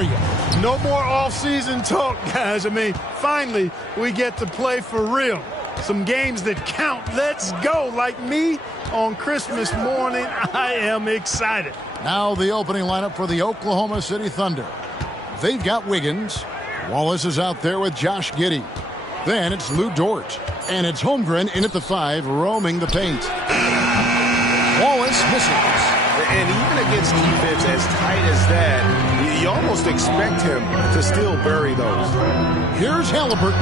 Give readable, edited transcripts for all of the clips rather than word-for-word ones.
are you? No more off-season talk, guys. I mean, finally, we get to play for real. Some games that count. Let's go. Like me on Christmas morning, I am excited. Now the opening lineup for the Oklahoma City Thunder. They've got Wiggins. Wallace is out there with Josh Giddey. Then it's Lou Dort. And it's Holmgren in at the 5, roaming the paint. Wallace misses. And even against defense as tight as that, you almost expect him to still bury those. Here's Halliburton.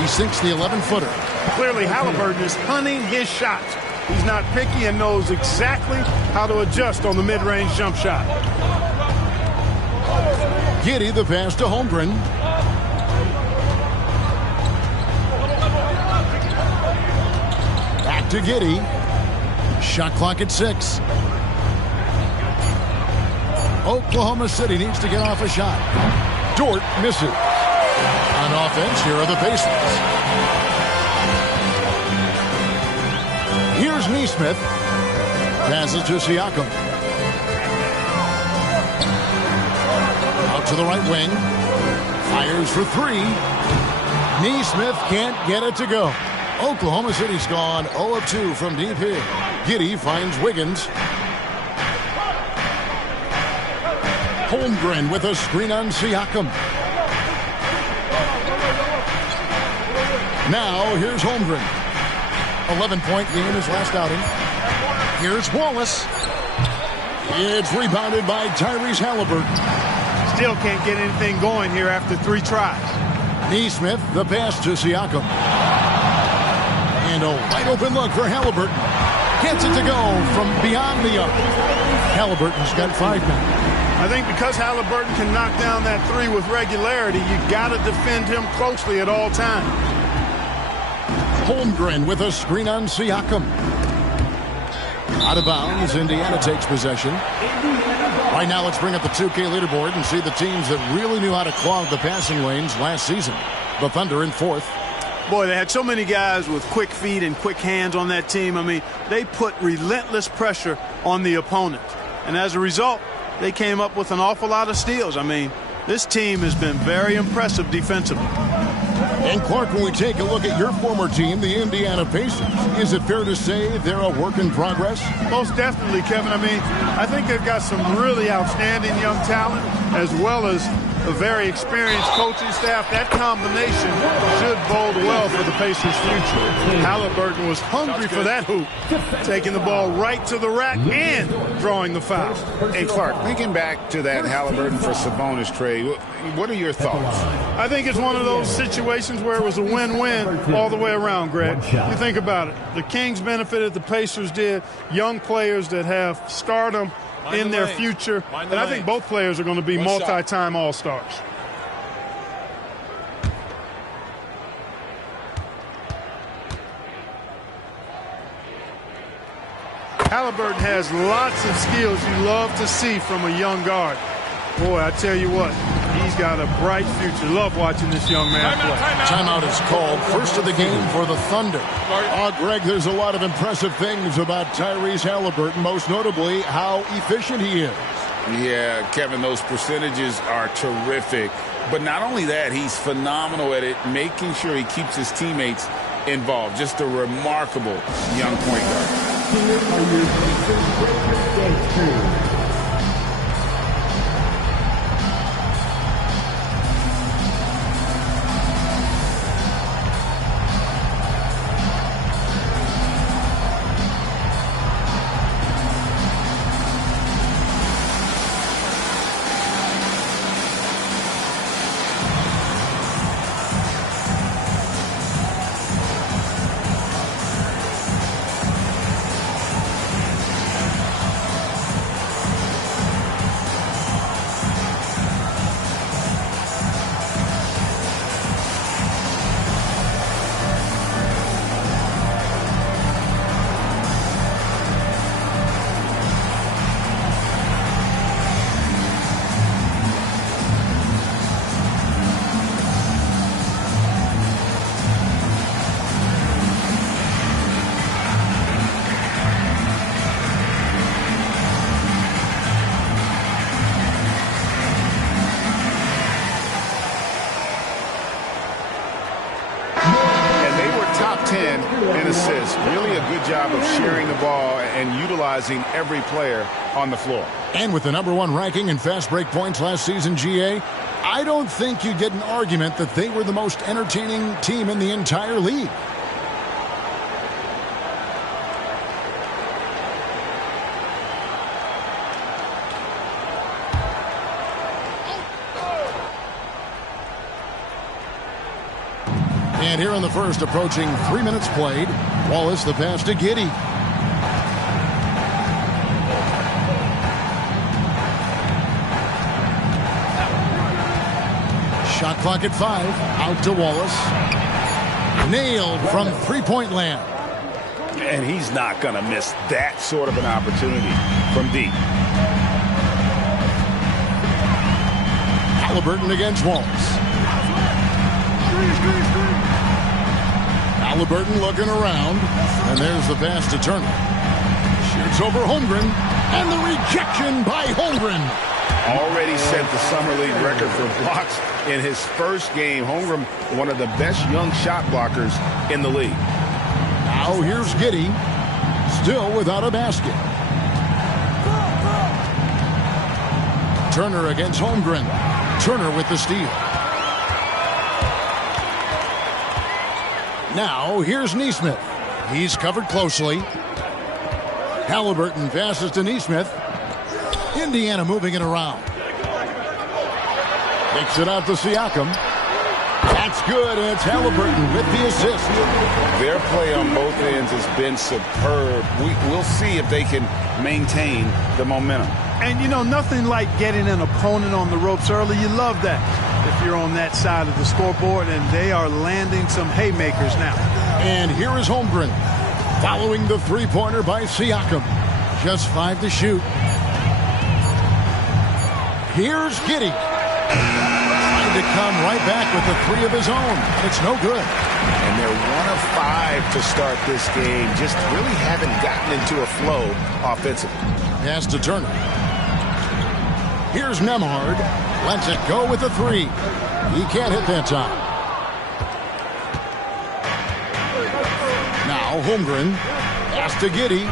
He sinks the 11-footer. Clearly, Halliburton is hunting his shots. He's not picky and knows exactly how to adjust on the mid-range jump shot. Giddey the pass to Holmgren. Back to Giddey. Shot clock at 6. Oklahoma City needs to get off a shot. Dort misses. On offense, here are the Pacers. Here's Neesmith. Passes to Siakam. Out to the right wing. Fires for 3. Neesmith can't get it to go. Oklahoma City's gone 0 of 2 from deep here. Giddey finds Wiggins. Holmgren with a screen on Siakam. Now here's Holmgren. 11-point game his last outing. Here's Wallace. It's rebounded by Tyrese Halliburton. Still can't get anything going here after 3 tries. Neesmith, the pass to Siakam. And a wide open look for Halliburton. Gets it to go from beyond the arc. Halliburton's got 5 now. I think because Halliburton can knock down that 3 with regularity, you got to defend him closely at all times. Holmgren with a screen on Siakam. Out of bounds, Indiana takes possession. Right now, let's bring up the 2K leaderboard and see the teams that really knew how to clog the passing lanes last season. The Thunder in 4th. Boy, they had so many guys with quick feet and quick hands on that team. I mean, they put relentless pressure on the opponent. And as a result, they came up with an awful lot of steals. I mean, this team has been very impressive defensively. And Clark, when we take a look at your former team, the Indiana Pacers, is it fair to say they're a work in progress? Most definitely, Kevin. I mean, I think they've got some really outstanding young talent as well as a very experienced coaching staff. That combination should bode well for the Pacers' future. Halliburton was hungry for that hoop, taking the ball right to the rack and drawing the foul. Hey, Clark, thinking back to that Halliburton for Sabonis trade, what are your thoughts? I think it's one of those situations where it was a win-win all the way around, Greg. You think about it. The Kings benefited, the Pacers did. Young players that have stardom in their future. And I think both players are going to be multi-time All-Stars. Halliburton has lots of skills you love to see from a young guard. Boy, I tell you what, he's got a bright future. Love watching this young man play. Timeout is called. First of the game for the Thunder. Greg, there's a lot of impressive things about Tyrese Halliburton, most notably how efficient he is. Yeah, Kevin, those percentages are terrific. But not only that, he's phenomenal at it, making sure he keeps his teammates involved. Just a remarkable young point guard. Here are your Pacers. and assists. Really a good job of sharing the ball and utilizing every player on the floor. And with the #1 ranking in fast break points last season, GA, I don't think you get an argument that they were the most entertaining team in the entire league. And here in the first, approaching 3 minutes played, Wallace the pass to Giddey. Shot clock at 5. Out to Wallace. Nailed from three-point land. And he's not going to miss that sort of an opportunity from deep. Halliburton against Wallace. Halliburton looking around, and there's the pass to Turner. Shoots over Holmgren, and the rejection by Holmgren. Already set the summer league record for blocks in his first game. Holmgren, one of the best young shot blockers in the league. Now here's Giddey, still without a basket. Turner against Holmgren. Turner with the steal. Now, here's Nesmith. He's covered closely. Halliburton passes to Nesmith. Indiana moving it around. Takes it out to Siakam. That's good, and it's Halliburton with the assist. Their play on both ends has been superb. We'll see if they can maintain the momentum. And, you know, nothing like getting an opponent on the ropes early. You love that if you're on that side of the scoreboard, and they are landing some haymakers now. And here is Holmgren following the three-pointer by Siakam. Just 5 to shoot. Here's Giddey. Trying to come right back with the 3 of his own. It's no good. And they're 1 of 5 to start this game. Just really haven't gotten into a flow offensively. Pass to Turner. Here's Nembhard. Lets it go with the 3. He can't hit that time. Now Holmgren. Pass to Giddey.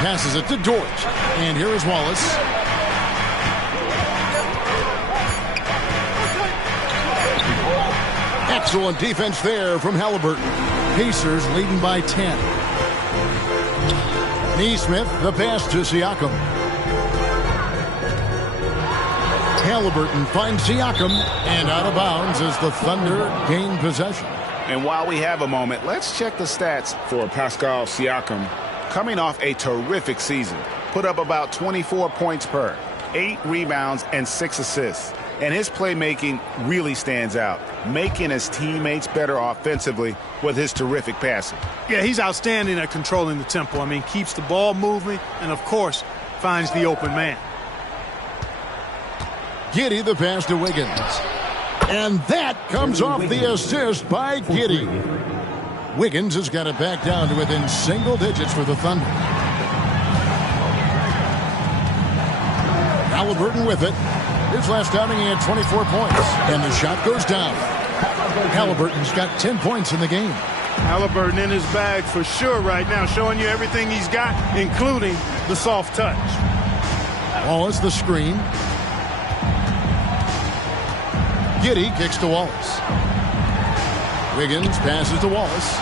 Passes it to Dort. And here is Wallace. Excellent defense there from Halliburton. Pacers leading by 10. Nesmith, the pass to Siakam. Halliburton finds Siakam, and out of bounds as the Thunder gain possession. And while we have a moment, let's check the stats for Pascal Siakam. Coming off a terrific season, put up about 24 points per, 8 rebounds, and 6 assists. And his playmaking really stands out, making his teammates better offensively with his terrific passing. Yeah, he's outstanding at controlling the tempo. I mean, keeps the ball moving and, of course, finds the open man. Giddey the pass to Wiggins. And that comes off the assist by Giddey. Wiggins has got it back down to within single digits for the Thunder. Halliburton with it. His last outing, he had 24 points. And the shot goes down. Halliburton's got 10 points in the game. Halliburton in his bag for sure right now, showing you everything he's got, including the soft touch. Wallace the screen. Giddey kicks to Wallace. Wiggins passes to Wallace.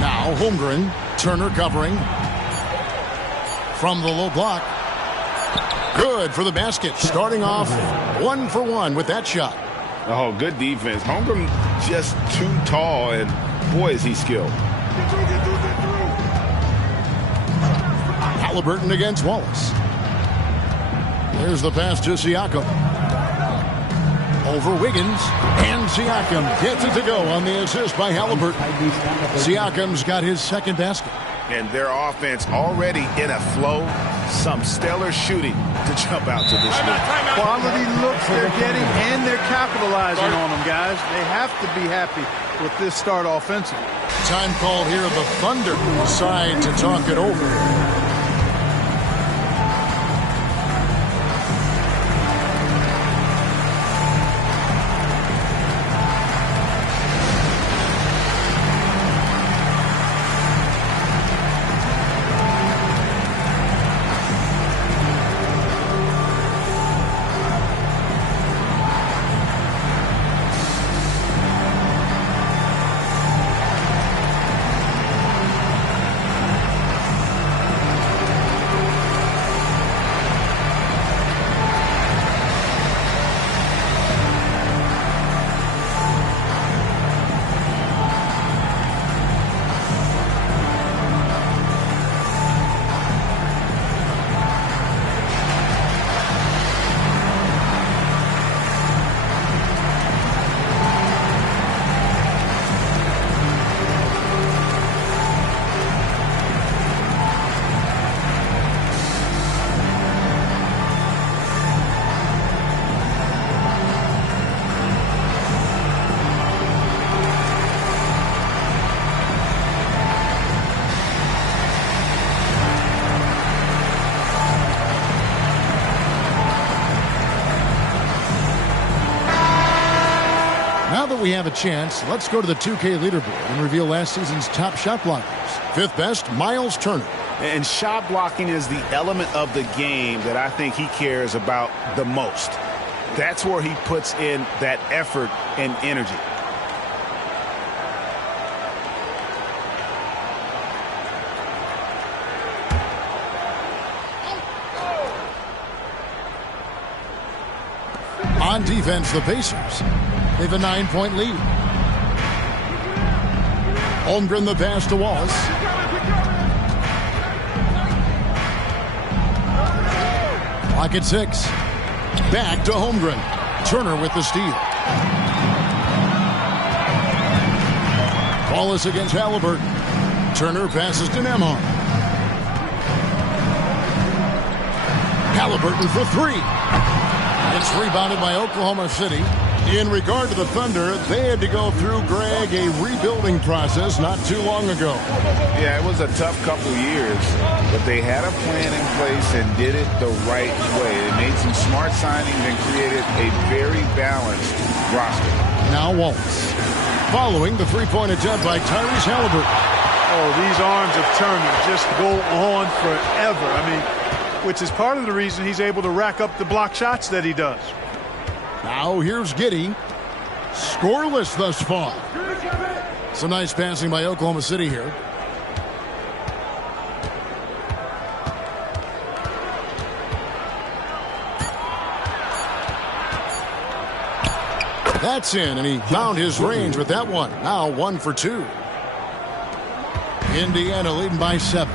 Now Holmgren. Turner covering. From the low block. Good for the basket. Starting off 1 for 1 with that shot. Oh, good defense. Holmgren just too tall, and boy, is he skilled. Halliburton against Wallace. There's the pass to Siakam. Over Wiggins, and Siakam gets it to go on the assist by Halliburton. Siakam's got his second basket. And their offense already in a flow. Some stellar shooting to jump out to this lead. Quality looks they're getting, and they're capitalizing on them, guys. They have to be happy with this start offensively. Time called here. The Thunder decide to talk it over. we have a chance, let's go to the 2K leaderboard and reveal last season's top shot blockers. Fifth best, Miles Turner. And shot blocking is the element of the game that I think he cares about the most. That's where he puts in that effort and energy. On defense, the Pacers. They have a 9-point lead. Holmgren the pass to Wallace. Clock at 6. Back to Holmgren. Turner with the steal. Wallace against Halliburton. Turner passes to Nembhard. Halliburton for 3. It's rebounded by Oklahoma City. In regard to the Thunder, they had to go through, Greg, a rebuilding process not too long ago. Yeah, it was a tough couple years, but they had a plan in place and did it the right way. They made some smart signings and created a very balanced roster. Now Wallace. Following the three-point attempt by Tyrese Halliburton. Oh, these arms of Turner just go on forever. I mean, which is part of the reason he's able to rack up the block shots that he does. Now here's Giddey. Scoreless thus far. Some nice passing by Oklahoma City here. That's in, and he found his range with that one. Now 1 for 2. Indiana leading by 7.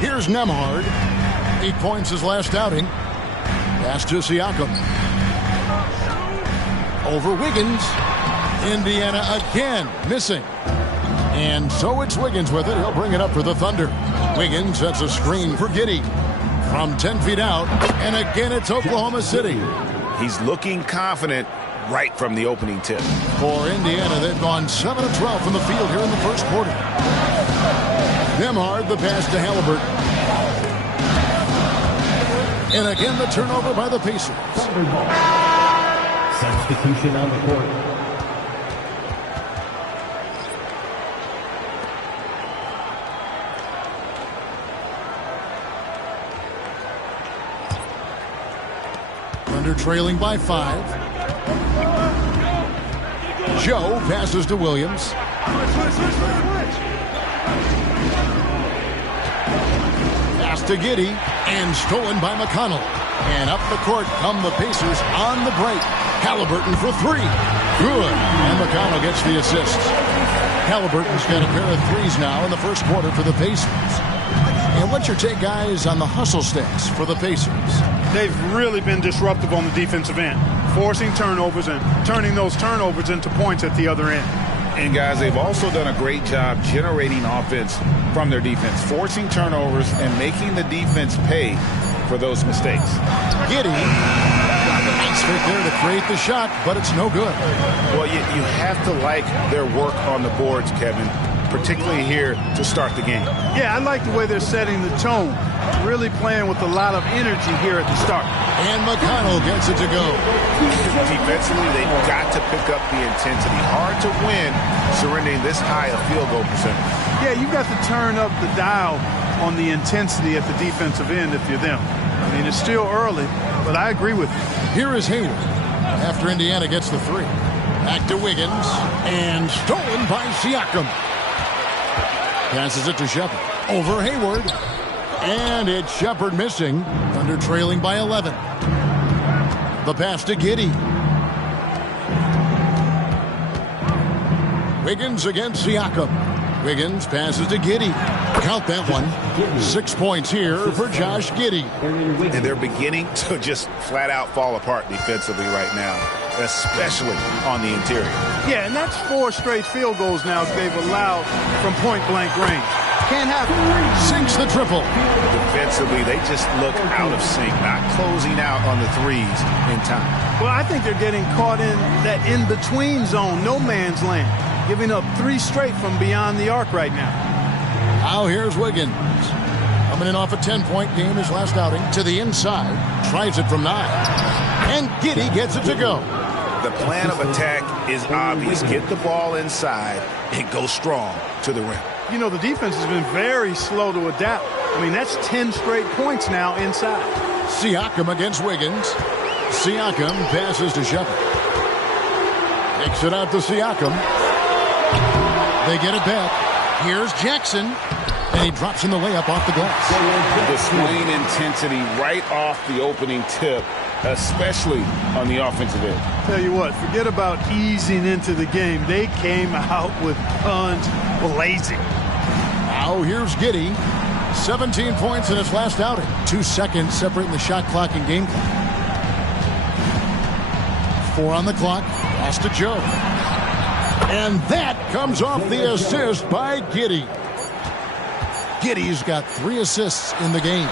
Here's Nembhard. 8 points his last outing. Pass to Siakam. Over Wiggins. Indiana again missing. And so it's Wiggins with it. He'll bring it up for the Thunder. Wiggins sets a screen for Giddey. From 10 feet out. And again it's Oklahoma City. He's looking confident right from the opening tip. For Indiana, they've gone 7 of 12 from the field here in the first quarter. Nembhard, the pass to Halliburton. And again, the turnover by the Pacers. Substitution on the court. Thunder trailing by 5. Joe passes to Williams. Pass to Giddey. And stolen by McConnell. And up the court come the Pacers on the break. Halliburton for 3. Good. And McConnell gets the assist. Halliburton's got a pair of threes now in the first quarter for the Pacers. And what's your take, guys, on the hustle stats for the Pacers? They've really been disruptive on the defensive end, forcing turnovers and turning those turnovers into points at the other end. And, guys, they've also done a great job generating offense from their defense, forcing turnovers and making the defense pay for those mistakes. Giddey. Nice fit there to create the shot, but it's no good. Well, you have to like their work on the boards, Kevin, particularly here to start the game. Yeah, I like the way they're setting the tone, really playing with a lot of energy here at the start. And McConnell gets it to go. Defensively, they've got to pick up the intensity. Hard to win surrendering this high a field goal percentage. Yeah, you've got to turn up the dial on the intensity at the defensive end if you're them. I mean, it's still early, but I agree with you. Here is Hayward after Indiana gets the 3. Back to Wiggins, and stolen by Siakam. Passes it to Shepard. Over Hayward. And it's Shepard missing. Thunder trailing by 11. The pass to Giddey. Wiggins against Siakam. Wiggins passes to Giddey. Count that one. 6 points here for Josh Giddey. And they're beginning to just flat out fall apart defensively right now, especially on the interior. Yeah, and that's 4 straight field goals now they've allowed from point-blank range. Can't happen. Sinks the triple. Defensively, they just look out of sync, not closing out on the threes in time. Well, I think they're getting caught in that in-between zone, no man's land, giving up 3 straight from beyond the arc right now. Now here's Wiggins. A Coming in off a 10-point game his last outing. To the inside. Tries it from 9. And Giddey gets it to go. The plan of attack is obvious. Get the ball inside and go strong to the rim. You know, the defense has been very slow to adapt. I mean, that's 10 straight points now inside. Siakam against Wiggins. Siakam passes to Shepard. Takes it out to Siakam. They get it back. Here's Jackson. And he drops in the layup off the glass. Displaying intensity right off the opening tip, especially on the offensive end. Tell you what, forget about easing into the game. They came out with guns blazing. Now here's Giddey. 17 points in his last outing. 2 seconds separating the shot clock and game clock. 4 on the clock. Pass to Joe. And that comes off the assist by Giddey. Giddey's got 3 assists in the game.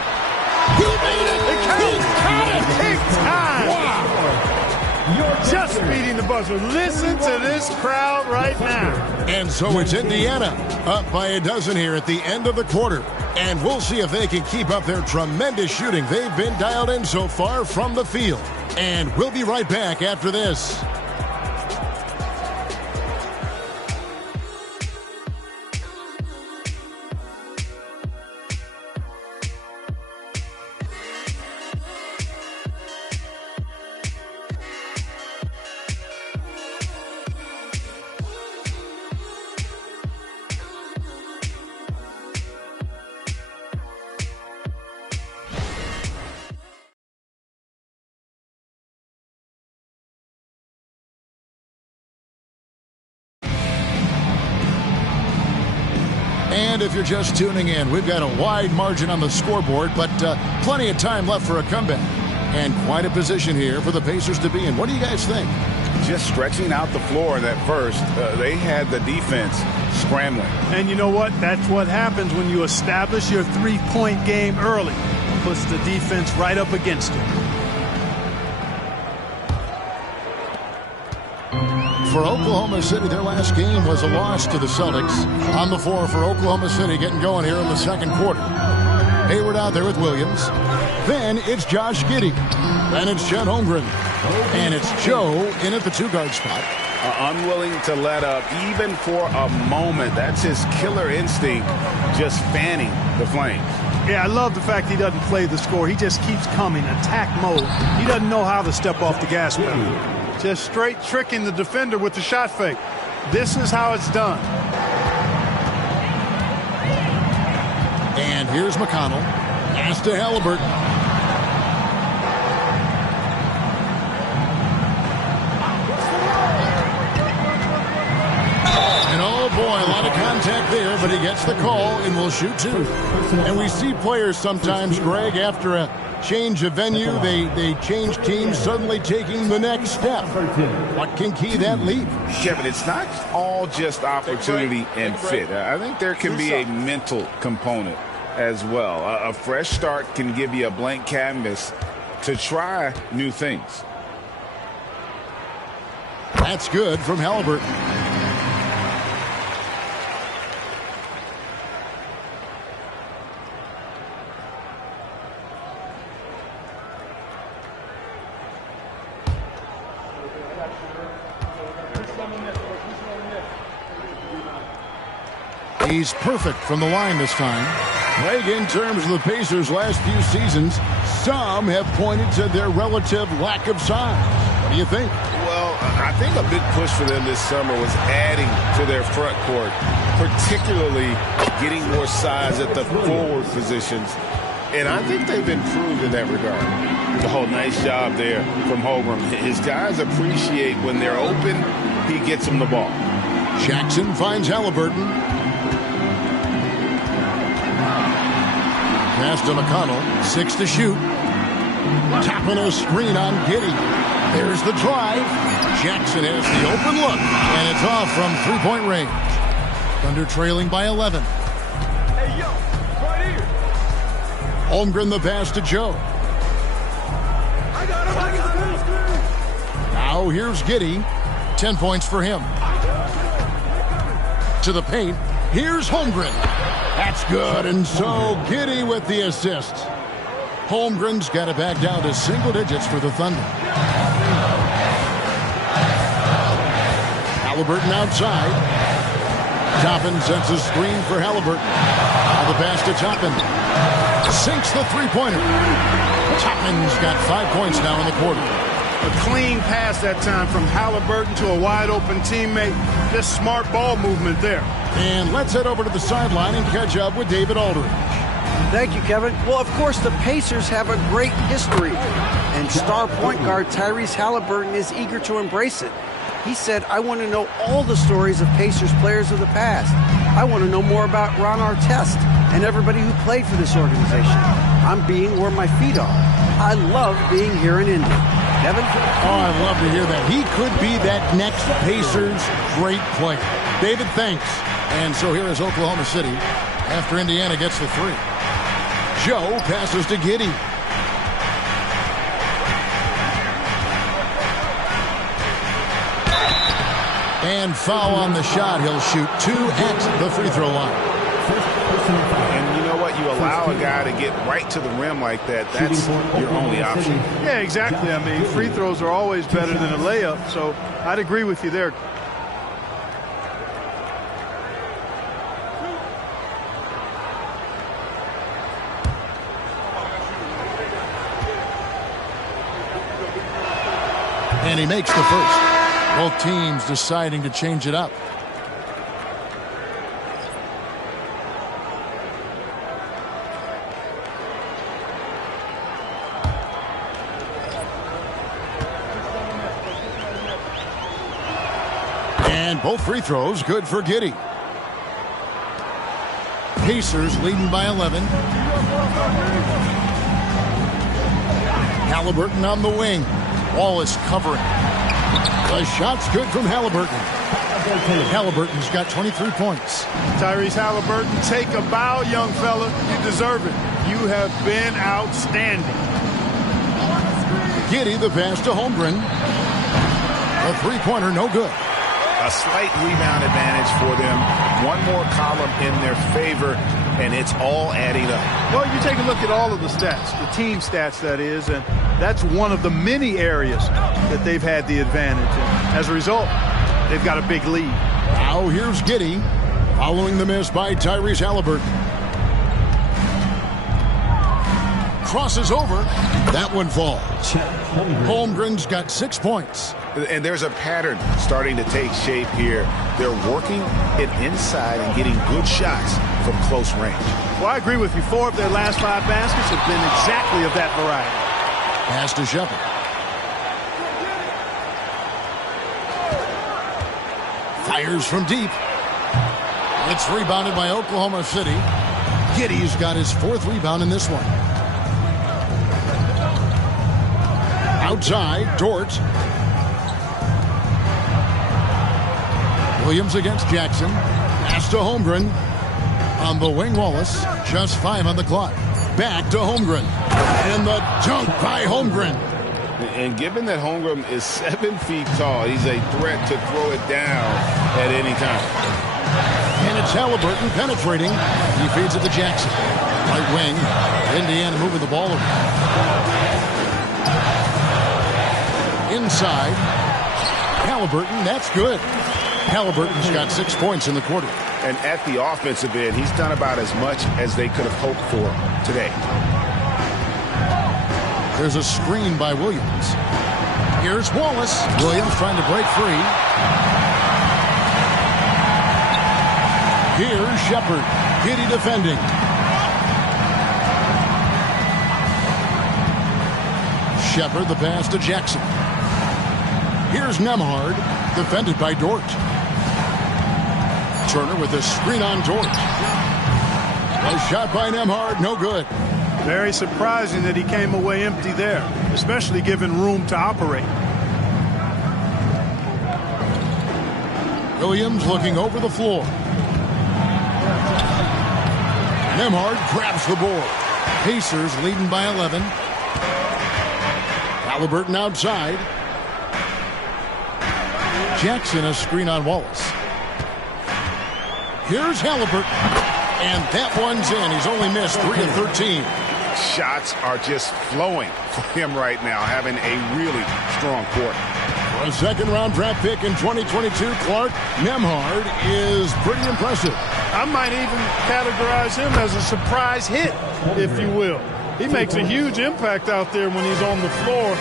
He made it! He got it! Big time! Wow! You're just beating the buzzer. Listen to this crowd right now. And so it's Indiana up by a dozen here at the end of the quarter. And we'll see if they can keep up their tremendous shooting they've been dialed in so far from the field. And we'll be right back after this. And if you're just tuning in, we've got a wide margin on the scoreboard, but plenty of time left for a comeback. And quite a position here for the Pacers to be in. What do you guys think? Just stretching out the floor in that first. They had the defense scrambling. And you know what? That's what happens when you establish your three-point game early. Puts the defense right up against it. For Oklahoma City, their last game was a loss to the Celtics. On the floor for Oklahoma City, getting going here in the second quarter. Hayward out there with Williams. Then it's Josh Giddey. Then it's Chet Holmgren. And it's Joe in at the 2-guard spot. Unwilling to let up even for a moment. That's his killer instinct, just fanning the flames. Yeah, I love the fact he doesn't play the score. He just keeps coming, attack mode. He doesn't know how to step off the gas pedal. Just straight tricking the defender with the shot fake. This is how it's done. And here's McConnell. Pass to Halliburton. And oh boy, a lot of contact there, but he gets the call and will shoot 2. And we see players sometimes, Greg, after a change of venue, they change teams, suddenly taking the next step. What can key that leap? Kevin, it's not all just opportunity and fit. I think there can be a mental component as well. A fresh start can give you a blank canvas to try new things. That's good from Halliburton. He's perfect from the line this time. Greg, in terms of the Pacers' last few seasons, some have pointed to their relative lack of size. What do you think? Well, I think a big push for them this summer was adding to their front court, particularly getting more size at the forward positions. And I think they've improved in that regard. Oh, nice job there from Holmgren. His guys appreciate when they're open, he gets them the ball. Jackson finds Halliburton. Pass to McConnell. 6 to shoot. Tapping a screen on Giddey. There's the drive. Jackson has the open look. And it's off from 3-point range. Thunder trailing by 11. Hey, yo, right here. Holmgren the pass to Joe. I got him. Now here's Giddey. 10 points for him. To the paint. Here's Holmgren. That's good, and so Giddey with the assist. Holmgren's got it back down to single digits for the Thunder. Halliburton outside. Toppin sets a screen for Halliburton. Now the pass to Toppin. Sinks the three-pointer. Toppin's got 5 points now in the quarter. A clean pass that time from Halliburton to a wide-open teammate. Just smart ball movement there. And let's head over to the sideline and catch up with David Aldridge. Thank you, Kevin. Well, of course, the Pacers have a great history, and star point guard Tyrese Halliburton is eager to embrace it. He said, I want to know all the stories of Pacers players of the past. I want to know more about Ron Artest and everybody who played for this organization. I'm being where my feet are. I love being here in Indy. Kevin? Oh, I love to hear that. He could be that next Pacers great player. David, thanks. And so here is Oklahoma City after Indiana gets the three. Joe passes to Giddey. And foul on the shot. He'll shoot 2 at the free throw line. And you know what? You allow a guy to get right to the rim like that. That's your only option. Yeah, exactly. I mean, free throws are always better than a layup, so I'd agree with you there. And he makes the first. Both teams deciding to change it up. And both free throws good for Giddey. Pacers leading by 11. Halliburton on the wing. Wallace covering. The shot's good from Halliburton. Halliburton's got 23 points. Tyrese Halliburton, take a bow, young fella. You deserve it. You have been outstanding. Giddey the pass to Holmgren. A three-pointer, no good. A slight rebound advantage for them. One more column in their favor, and it's all adding up. Well, you take a look at all of the stats, the team stats, that is, and that's one of the many areas that they've had the advantage. And as a result, they've got a big lead. Now here's Giddey, following the miss by Tyrese Halliburton. Crosses over. That one falls. Holmgren's got 6 points. And there's a pattern starting to take shape here. They're working it inside and getting good shots from close range. Well, I agree with you. 4 of their last 5 baskets have been exactly of that variety. Pass to Shepard. Fires from deep. It's rebounded by Oklahoma City. Giddey's got his 4th rebound in this one. Outside, Dort. Williams against Jackson. Pass to Holmgren. On the wing, Wallace. Just 5 on the clock. Back to Holmgren. And the dunk by Holmgren. And given that Holmgren is 7 feet tall, he's a threat to throw it down at any time. And it's Halliburton penetrating. He feeds it to Jackson. Right wing. Indiana moving the ball around. Inside. Halliburton, that's good. Halliburton's got 6 points in the quarter. And at the offensive end, he's done about as much as they could have hoped for today. There's a screen by Williams. Here's Wallace. Williams trying to break free. Here's Shepard. Giddey defending. Shepard the pass to Jackson. Here's Nembhard, defended by Dort. Turner with a screen on Dort. A shot by Nembhard, no good. Very surprising that he came away empty there, especially given room to operate. Williams looking over the floor. Nembhard grabs the board. Pacers leading by 11. Halliburton outside. Jackson a screen on Wallace. Here's Halliburton. And that one's in. He's only missed 3 of 13. Shots are just flowing for him right now, having a really strong quarter. For a second-round draft pick in 2022, Clark, Nembhard is pretty impressive. I might even categorize him as a surprise hit, if you will. He makes a huge impact out there when he's on the floor.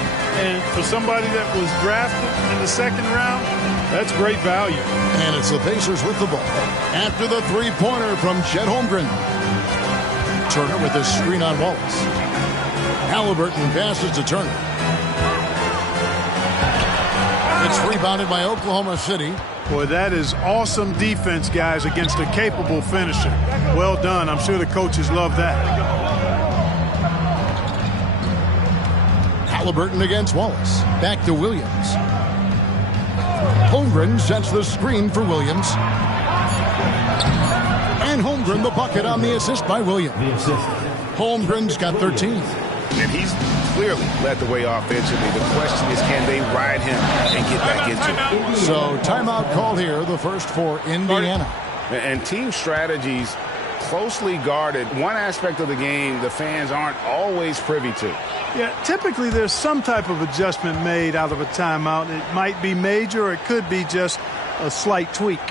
And for somebody that was drafted in the second round, that's great value. And it's the Pacers with the ball. After the three-pointer from Chet Holmgren. Turner with his screen on Wallace. Halliburton passes to Turner. It's rebounded by Oklahoma City. Boy, that is awesome defense, guys, against a capable finisher. Well done. I'm sure the coaches love that. Halliburton against Wallace. Back to Williams. Holmgren sets the screen for Williams. And Holmgren the bucket on the assist by Williams. Holmgren's got 13. And he's clearly led the way offensively. The question is, can they ride him and get back into it? So timeout called here, the first for Indiana. And team strategies closely guarded. One aspect of the game the fans aren't always privy to. Yeah, typically there's some type of adjustment made out of a timeout. It might be major or it could be just a slight tweak.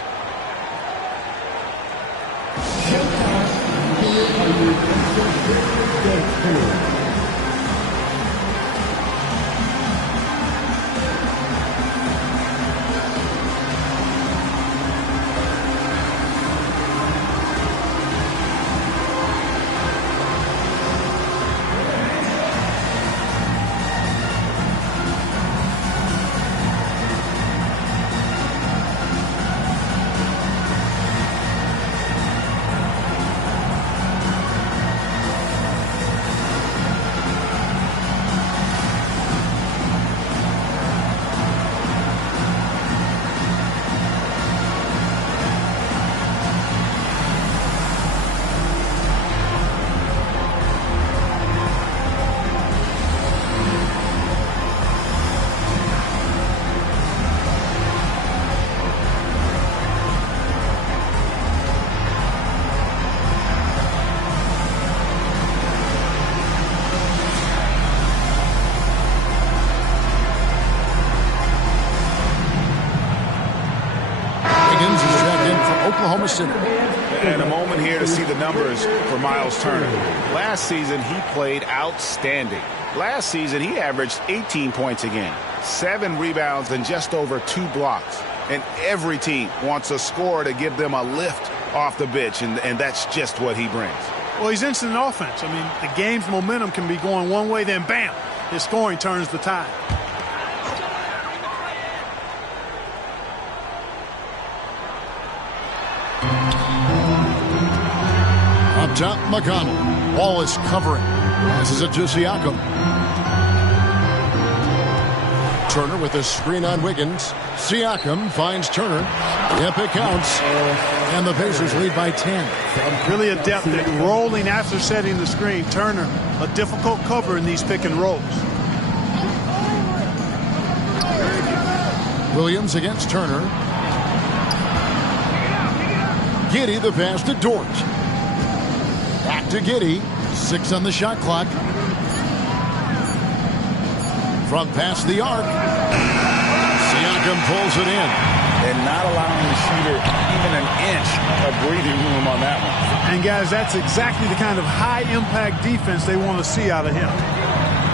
Oklahoma City. And a moment here to see the numbers for Miles Turner. Last season, he played outstanding. Last season, he averaged 18 points a game, 7 rebounds, and just over 2 blocks. And every team wants a scorer to give them a lift off the bench, and that's just what he brings. Well, he's instant offense. I mean, the game's momentum can be going one way, then bam, his scoring turns the tide. Up top, McConnell. Wallace covering. Passes it to Siakam. Turner with a screen on Wiggins. Siakam finds Turner. Yep, it counts. And the Pacers lead by 10. Really adept at rolling after setting the screen. Turner, a difficult cover in these pick and rolls. Williams against Turner. Giddey the pass to Dort. Back to Giddey. 6 on the shot clock. From past the arc. Siakam pulls it in. And not allowing the shooter even an inch of breathing room on that one. And guys, that's exactly the kind of high-impact defense they want to see out of him.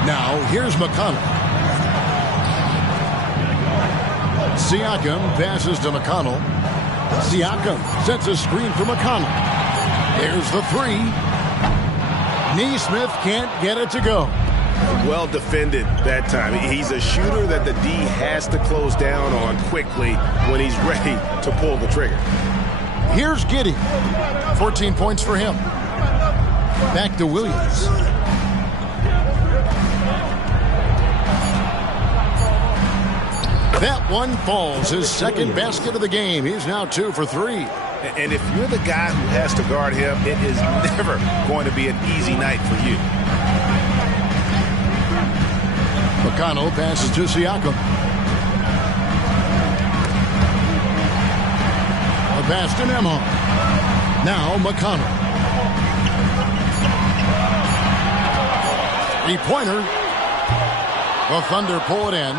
Now, here's McConnell. Siakam passes to McConnell. Siakam sets a screen for McConnell. There's the 3. Neesmith can't get it to go. Well defended that time. He's a shooter that the D has to close down on quickly when he's ready to pull the trigger. Here's Giddey. 14 points for him. Back to Williams. That one falls. His second basket of the game. He's now 2 for 3. And if you're the guy who has to guard him, it is never going to be an easy night for you. McConnell passes to Siakam. A pass to Nembhard. Now McConnell. Three-pointer. The Thunder pull it in.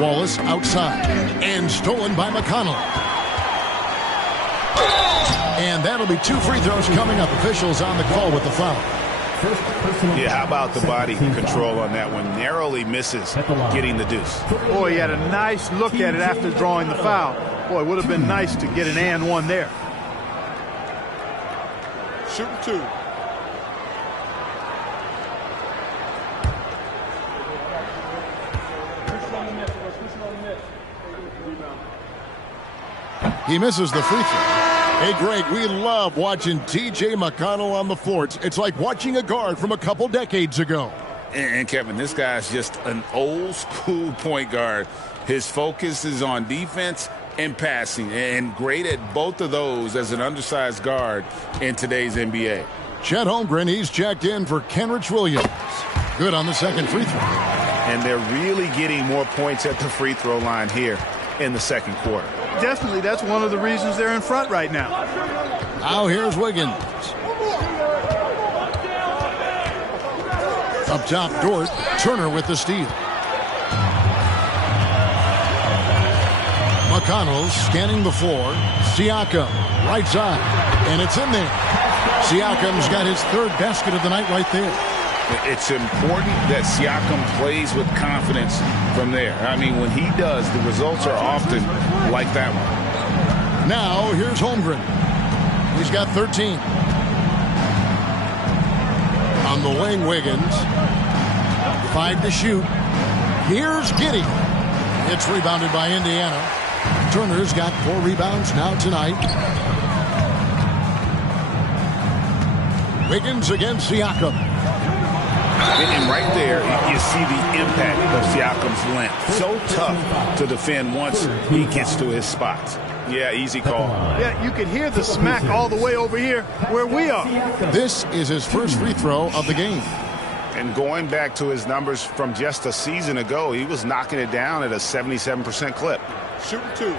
Wallace outside. And stolen by McConnell. And that'll be 2 free throws coming up. Officials on the call with the foul. Yeah, how about the body control on that one? Narrowly misses getting the deuce. Boy, he had a nice look at it after drawing the foul. Boy, it would have been nice to get an and one there. Shooting 2. He misses the free throw. Hey, Greg, we love watching T.J. McConnell on the floor. It's like watching a guard from a couple decades ago. And Kevin, this guy's just an old school point guard. His focus is on defense and passing, and great at both of those as an undersized guard in today's NBA. Chet Holmgren, he's checked in for Kenrich Williams. Good on the second free throw. And they're really getting more points at the free throw line here in the second quarter. Definitely, that's one of the reasons they're in front right now. Now here's Wiggins. Up top, Dort. Turner with the steal. McConnell scanning the floor. Siakam, right side. And it's in there. Siakam's got his 3rd basket of the night right there. It's important that Siakam plays with confidence from there. I mean, when he does, the results are often like that one. Now, here's Holmgren. He's got 13. On the wing, Wiggins. 5 to shoot. Here's Giddey. It's rebounded by Indiana. Turner's got 4 rebounds now tonight. Wiggins against Siakam. And right there, you see the impact of Siakam's length. So tough to defend once he gets to his spots. Yeah, easy call. Yeah, you can hear the smack all the way over here where we are. This is his first free throw of the game. And going back to his numbers from just a season ago, he was knocking it down at a 77% clip. Shooting 2.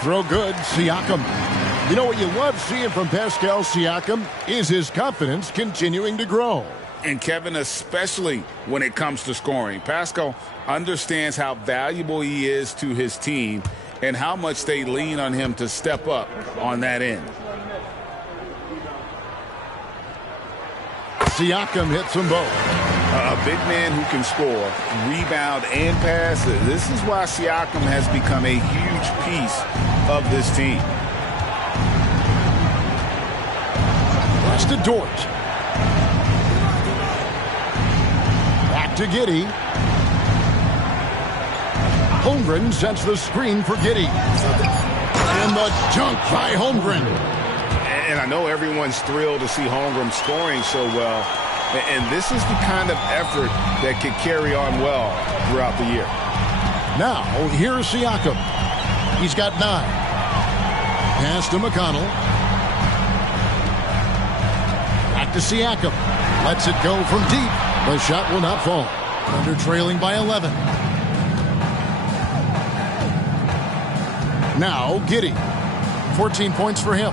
Throw good, Siakam. You know what you love seeing from Pascal Siakam is his confidence continuing to grow. And Kevin, especially when it comes to scoring. Pascal understands how valuable he is to his team and how much they lean on him to step up on that end. Siakam hits them both. A big man who can score, rebound, and pass. This is why Siakam has become a huge piece of this team. Pass to Dort. Back to Giddey. Holmgren sets the screen for Giddey. And the dunk by Holmgren. And I know everyone's thrilled to see Holmgren scoring so well. And this is the kind of effort that could carry on well throughout the year. Now, here's Siakam. He's got 9. Pass to McConnell. Back to Siakam. Lets it go from deep. The shot will not fall. Thunder trailing by 11. Now, Giddey. 14 points for him.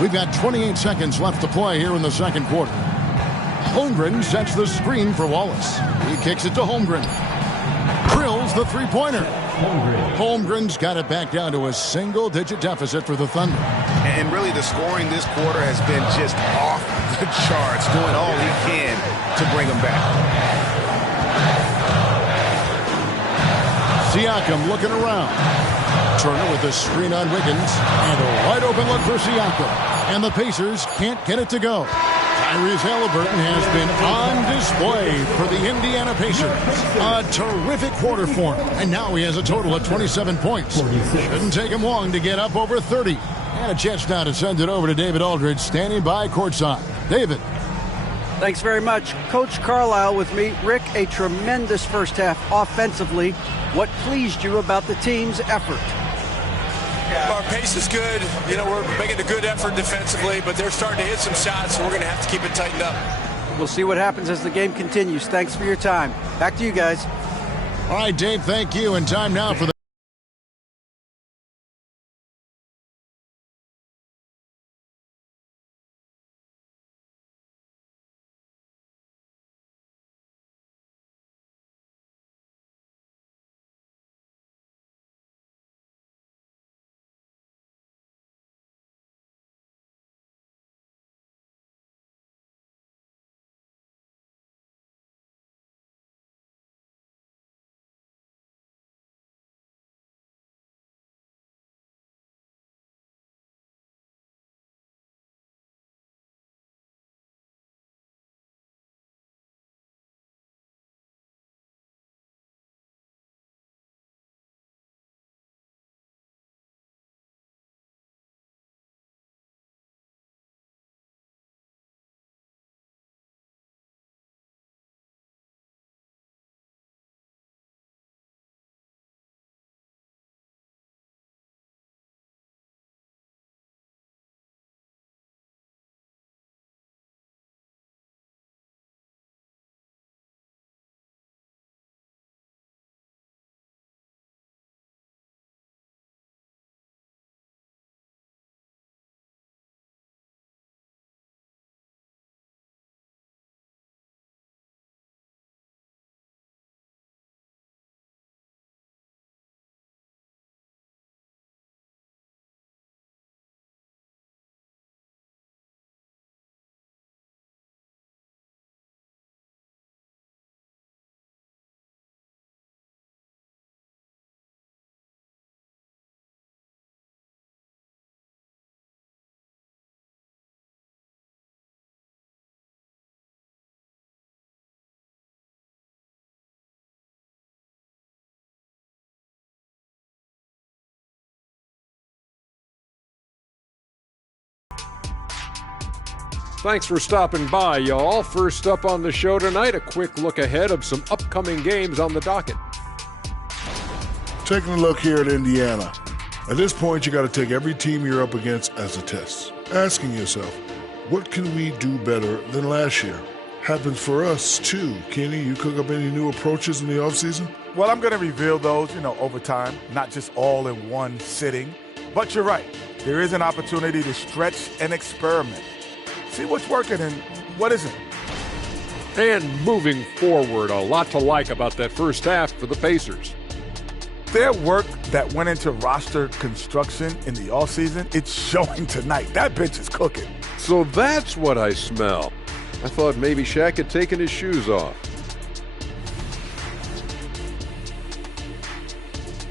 We've got 28 seconds left to play here in the second quarter. Holmgren sets the screen for Wallace. He kicks it to Holmgren. Drills the three-pointer. Holmgren's got it back down to a single-digit deficit for the Thunder. And really the scoring this quarter has been just off the charts, doing all he can to bring them back. Siakam looking around. Turner with a screen on Wiggins. And a wide-open look for Siakam. And the Pacers can't get it to go. Tyrese Halliburton has been on display for the Indiana Pacers. A terrific quarter for him. And now he has a total of 27 points. Shouldn't take him long to get up over 30. And a chance now to send it over to David Aldridge, standing by courtside. David. Thanks very much. Coach Carlisle with me. Rick, a tremendous first half offensively. What pleased you about the team's effort? Our pace is good. You know, we're making a good effort defensively, but they're starting to hit some shots, so we're going to have to keep it tightened up. We'll see what happens as the game continues. Thanks for your time. Back to you guys. All right, Dave, thank you. And time now for the Thanks for stopping by, y'all. First up on the show tonight, a quick look ahead of some upcoming games on the docket. Taking a look here at Indiana. At this point, you got to take every team you're up against as a test. Asking yourself, what can we do better than last year? Happens for us, too. Kenny, you cook up any new approaches in the offseason? Well, I'm going to reveal those, over time, not just all in one sitting. But you're right. There is an opportunity to stretch and experiment. See what's working and what isn't. And moving forward, a lot to like about that first half for the Pacers. Their work that went into roster construction in the offseason, it's showing tonight. That bench is cooking. So that's what I smell. I thought maybe Shaq had taken his shoes off.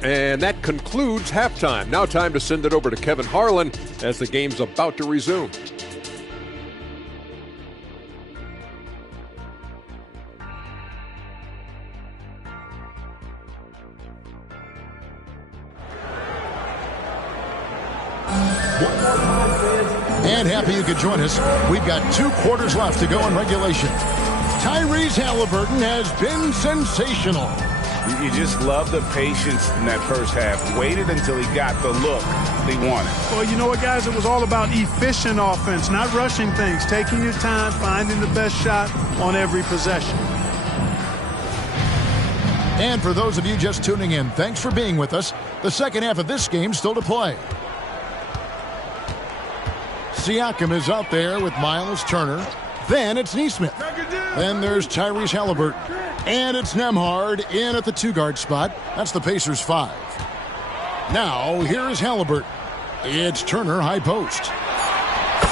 And that concludes halftime. Now time to send it over to Kevin Harlan as the game's about to resume. And happy you could join us. We've got 2 quarters left to go in regulation. Tyrese Halliburton has been sensational. You just love the patience in that first half. Waited until he got the look he wanted. Well, you know what, guys? It was all about efficient offense, not rushing things, taking your time, finding the best shot on every possession. And for those of you just tuning in, thanks for being with us. The second half of this game still to play. Siakam is out there with Miles Turner. Then it's Nesmith. Then there's Tyrese Halliburton. And it's Nembhard in at the 2-guard spot. That's the Pacers 5. Now, here is Halliburton. It's Turner high post.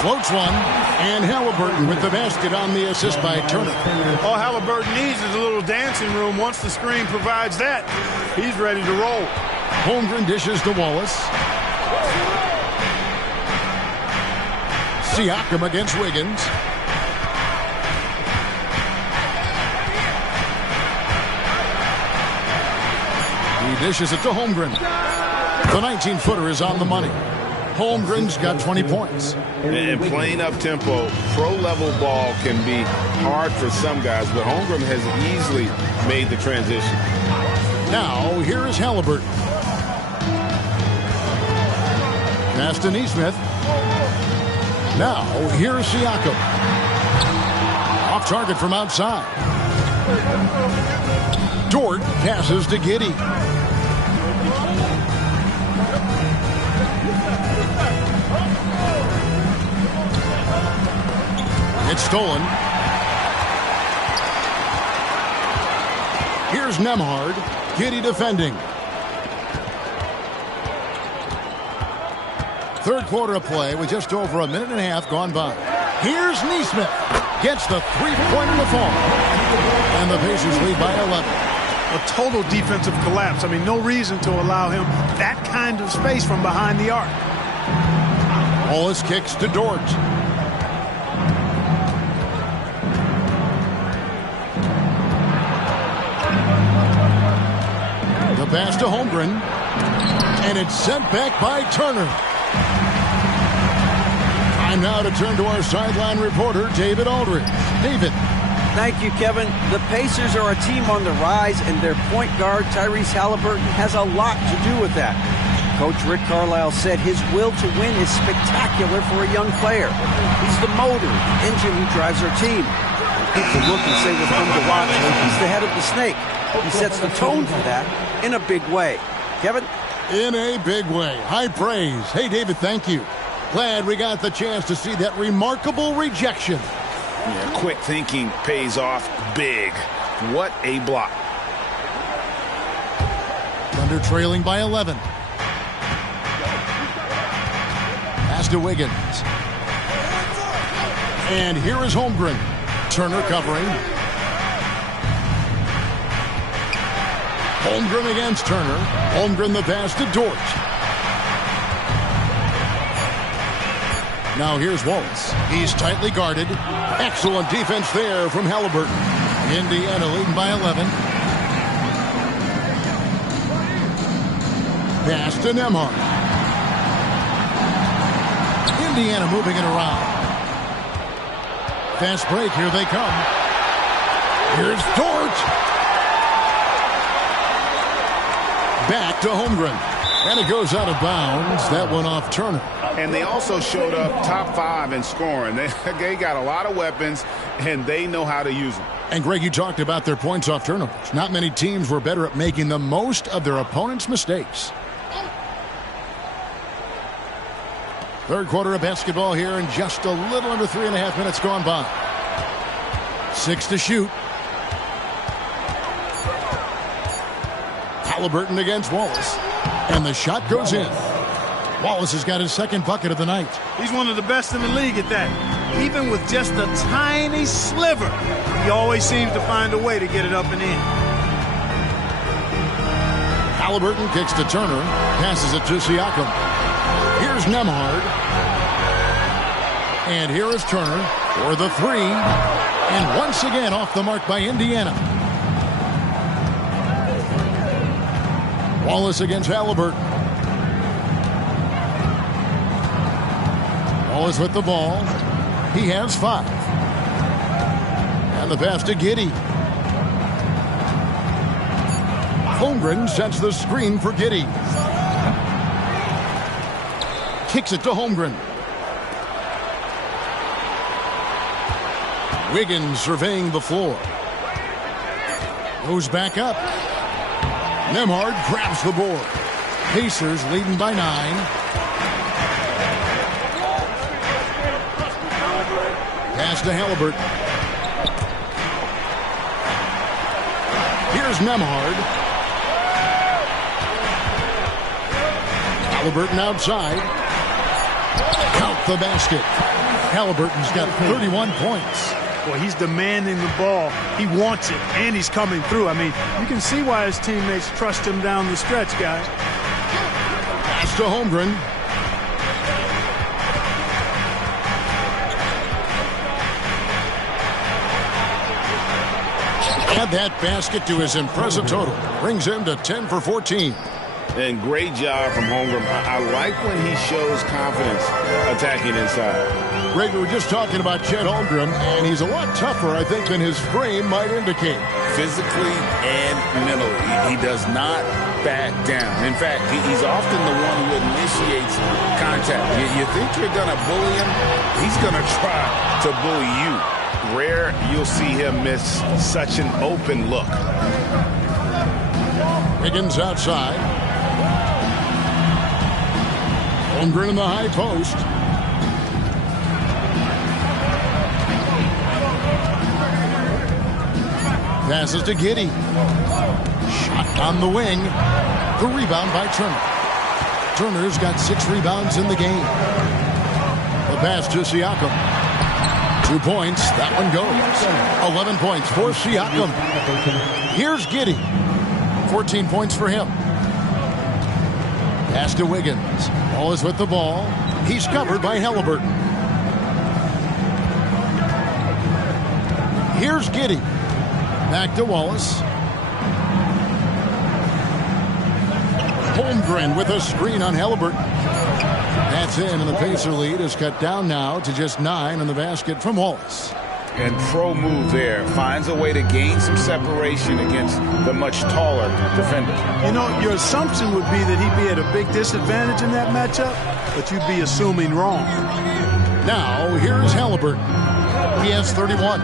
Floats one. And Halliburton with the basket on the assist by Turner. All Halliburton needs is a little dancing room. Once the screen provides that, he's ready to roll. Holmgren dishes to Wallace. Siakam against Wiggins. He dishes it to Holmgren. The 19-footer is on the money. Holmgren's got 20 points. And playing up-tempo, pro-level ball can be hard for some guys, but Holmgren has easily made the transition. Now, here is Halliburton. Pass to Neesmith. Now, here's Siakam. Off target from outside. Dort passes to Giddey. It's stolen. Here's Nembhard. Giddey defending. Third quarter of play with just over a minute and a half gone by. Here's Neesmith. Gets the three-pointer to fall. And the Pacers lead by 11. A total defensive collapse. I mean, no reason to allow him that kind of space from behind the arc. Wallace kicks to Dort. The pass to Holmgren. And it's sent back by Turner. Time now to turn to our sideline reporter, David Aldridge. David. Thank you, Kevin. The Pacers are a team on the rise, and their point guard, Tyrese Haliburton, has a lot to do with that. Coach Rick Carlisle said his will to win is spectacular for a young player. He's the motor, the engine who drives our team. People look and say with him to watch, he's the head of the snake. He sets the tone for that in a big way. Kevin? In a big way. High praise. Hey, David, thank you. Glad we got the chance to see that remarkable rejection. Yeah, quick thinking pays off big. What a block. Thunder trailing by 11. Pass to Wiggins. And here is Holmgren. Turner covering. Holmgren against Turner. Holmgren the pass to Dort. Now here's Wallace. He's tightly guarded. Excellent defense there from Haliburton. Indiana leading by 11. Pass to Nembhard. Indiana moving it around. Fast break. Here they come. Here's Dort. Back to Holmgren. And it goes out of bounds. That one off Turner. And they also showed up top 5 in scoring. They got a lot of weapons, and they know how to use them. And, Greg, you talked about their points off turnovers. Not many teams were better at making the most of their opponent's mistakes. Third quarter of basketball here, and just a little under 3.5 minutes gone by. 6 to shoot. Haliburton against Wallace. And the shot goes in. Wallace has got his second bucket of the night. He's one of the best in the league at that. Even with just a tiny sliver, he always seems to find a way to get it up and in. Haliburton kicks to Turner. Passes it to Siakam. Here's Nembhard. And here is Turner for the three. And once again off the mark by Indiana. Wallace against Haliburton. Wallace with the ball. He has 5. And the pass to Giddey. Holmgren sets the screen for Giddey. Kicks it to Holmgren. Wiggins surveying the floor. Goes back up. Nembhard grabs the board. Pacers leading by 9. Pass to Haliburton. Here's Nembhard. Haliburton outside. Count the basket. Haliburton's got 31 points. Well, he's demanding the ball. He wants it, and he's coming through. I mean, you can see why his teammates trust him down the stretch, guys. Pass to Holmgren. Add that basket to his impressive total. Brings him to 10 for 14. And great job from Holmgren. I like when he shows confidence attacking inside. Greg, we were just talking about Chet Holmgren, and he's a lot tougher, I think, than his frame might indicate. Physically and mentally. He does not back down. In fact, he's often the one who initiates contact. You think you're going to bully him? He's going to try to bully you. Rare you'll see him miss such an open look. Wiggins outside. Holmgren in the high post. Passes to Giddey. Shot on the wing. The rebound by Turner. Turner's got 6 rebounds in the game. The pass to Siakam. 2 points. That one goes. 11 points for Siakam. Here's Giddey. 14 points for him. Pass to Wiggins. Wallace with the ball. He's covered by Halliburton. Here's Giddey. Back to Wallace. Holmgren with a screen on Halliburton. That's in, and the Pacer lead is cut down now to just 9 on the basket from Wallace. And pro move there. Finds a way to gain some separation against the much taller defender. You know, your assumption would be that he'd be at a big disadvantage in that matchup, but you'd be assuming wrong. Now, here's Halliburton. He has 31.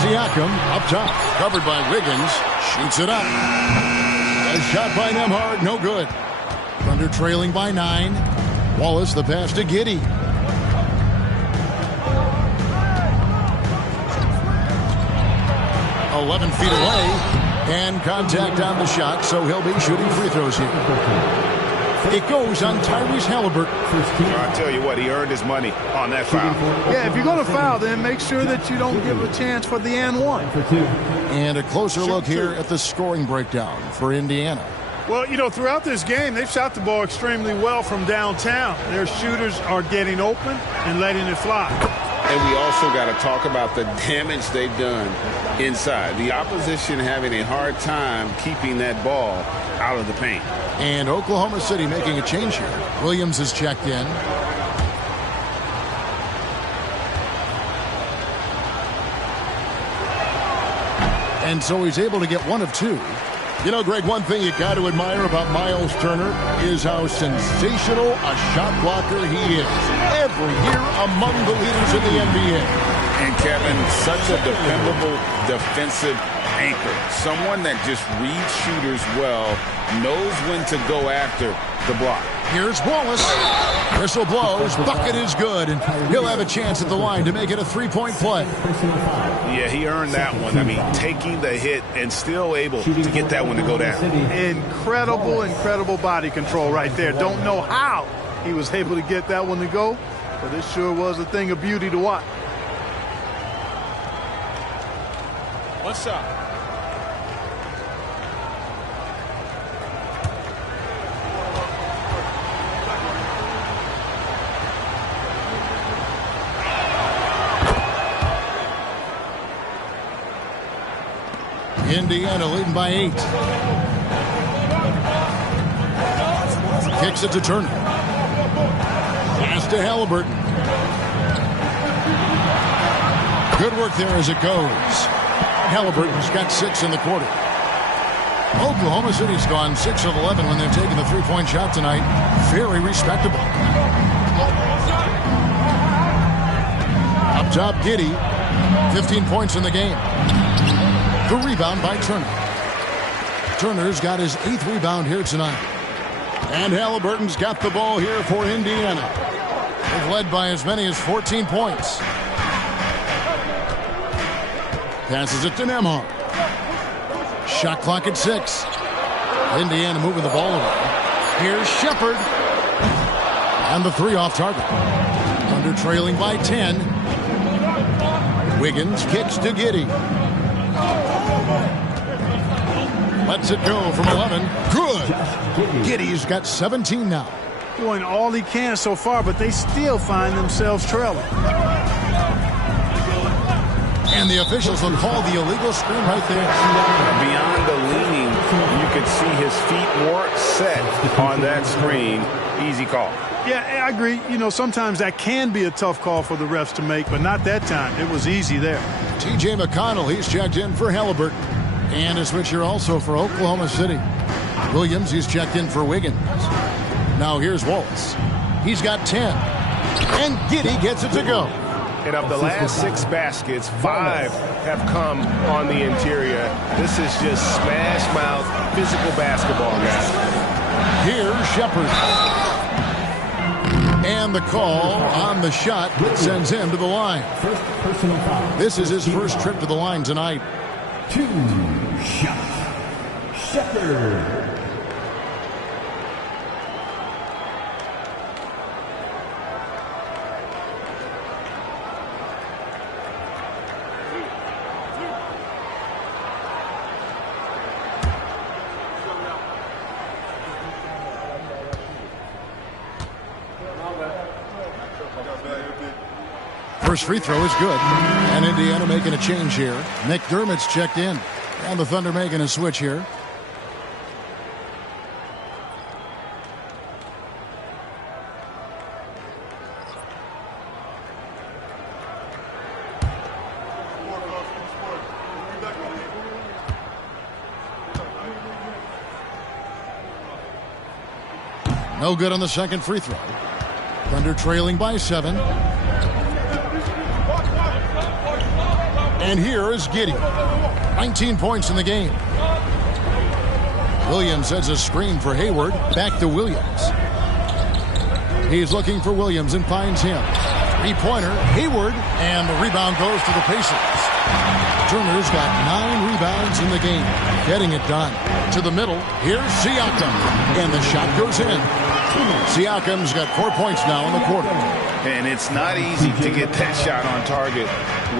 Siakam up top. Covered by Wiggins. Shoots it up. A shot by Nembhard. No good. Thunder trailing by 9. Wallace the pass to Giddey. .11 feet away, and contact on the shot, so he'll be shooting free throws here. It goes on Tyrese Halliburton. I'll tell you what, he earned his money on that foul. Yeah, if you're going to foul, then make sure that you don't give a chance for the and one. And a closer look here at the scoring breakdown for Indiana. Well, you know, throughout this game, they've shot the ball extremely well from downtown. Their shooters are getting open and letting it fly. And we also got to talk about the damage they've done inside. The opposition having a hard time keeping that ball out of the paint. And Oklahoma City making a change here. Williams has checked in. And so he's able to get 1 of 2. You know, Greg, one thing you got to admire about Miles Turner is how sensational a shot blocker he is. Every year among the leaders in the NBA. And Kevin, such a dependable defensive anchor. Someone that just reads shooters well, knows when to go after the block. Here's Wallace. Whistle blows. Bucket is good. And he'll have a chance at the line to make it a 3-point play. Yeah, he earned that one. I mean, taking the hit and still able to get that one to go down. Incredible body control right there. Don't know how he was able to get that one to go, but it sure was a thing of beauty to watch. What's up? Indiana leading by 8. Kicks it to Turner. Pass to Halliburton. Good work there as it goes. Halliburton's got 6 in the quarter. Oklahoma City's gone 6 of 11 when they've taken the 3-point shot tonight. Very respectable. Up top, Giddey. 15 points in the game. The rebound by Turner. Turner's got his 8th rebound here tonight. And Halliburton's got the ball here for Indiana. They've led by as many as 14 points. Passes it to Nembhard. Shot clock at 6. Indiana moving the ball away. Here's Shepherd. And the 3 off target. Under trailing by 10. Wiggins kicks to Giddey. Lets it go from 11. Good. Giddey's got 17 now. Doing all he can so far, but they still find themselves trailing. And the officials will call the illegal screen right there. Beyond the leaning, you could see his feet weren't set on that screen. Easy call. Yeah, I agree. You know, sometimes that can be a tough call for the refs to make, but not that time. It was easy there. T.J. McConnell, he's checked in for Halliburton. And a switch here also for Oklahoma City. Williams, he's checked in for Wiggins. Now here's Wallace. He's got 10. And Giddey gets it to go. And of the last 6 baskets, 5 have come on the interior. This is just smash mouth, physical basketball, guys. Here's Shepard. And the call on the shot that sends him to the line. This is his first trip to the line tonight. 2 shots. Shepard. First free throw is good. And Indiana making a change here. McDermott's checked in. And the Thunder making a switch here. No good on the second free throw. Thunder trailing by 7. And here is Giddey. 19 points in the game. Williams sets a screen for Hayward. Back to Williams. He's looking for Williams and finds him. Three-pointer, Hayward, and the rebound goes to the Pacers. Turner's got 9 rebounds in the game. Getting it done. To the middle, here's Siakam. And the shot goes in. Siakam's got 4 points now in the quarter. And it's not easy to get that shot on target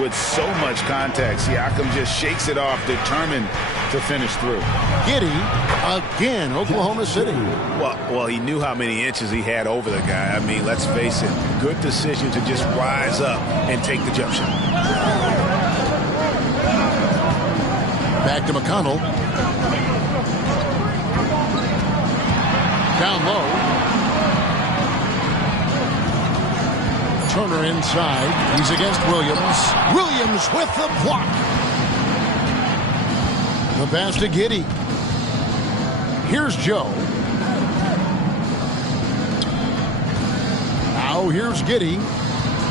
with so much contact. Siakam just shakes it off, determined to finish through. Giddey again, Oklahoma City. Well, he knew how many inches he had over the guy. I mean, let's face it, good decision to just rise up and take the jump shot. Back to McConnell. Down low. Turner inside. He's against Williams. Williams with the block. The pass to Giddey. Here's Joe. Now here's Giddey.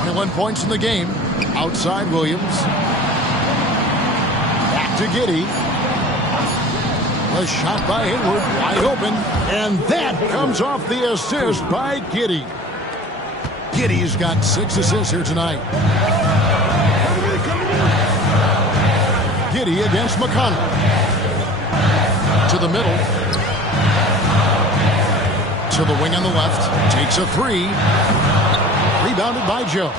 21 points in the game. Outside Williams. Back to Giddey. A shot by Hayward. Wide open. And that comes off the assist by Giddey. Giddey's got 6 assists here tonight. Giddey against McConnell. To the middle. To the wing on the left. Takes a 3. Rebounded by Joe.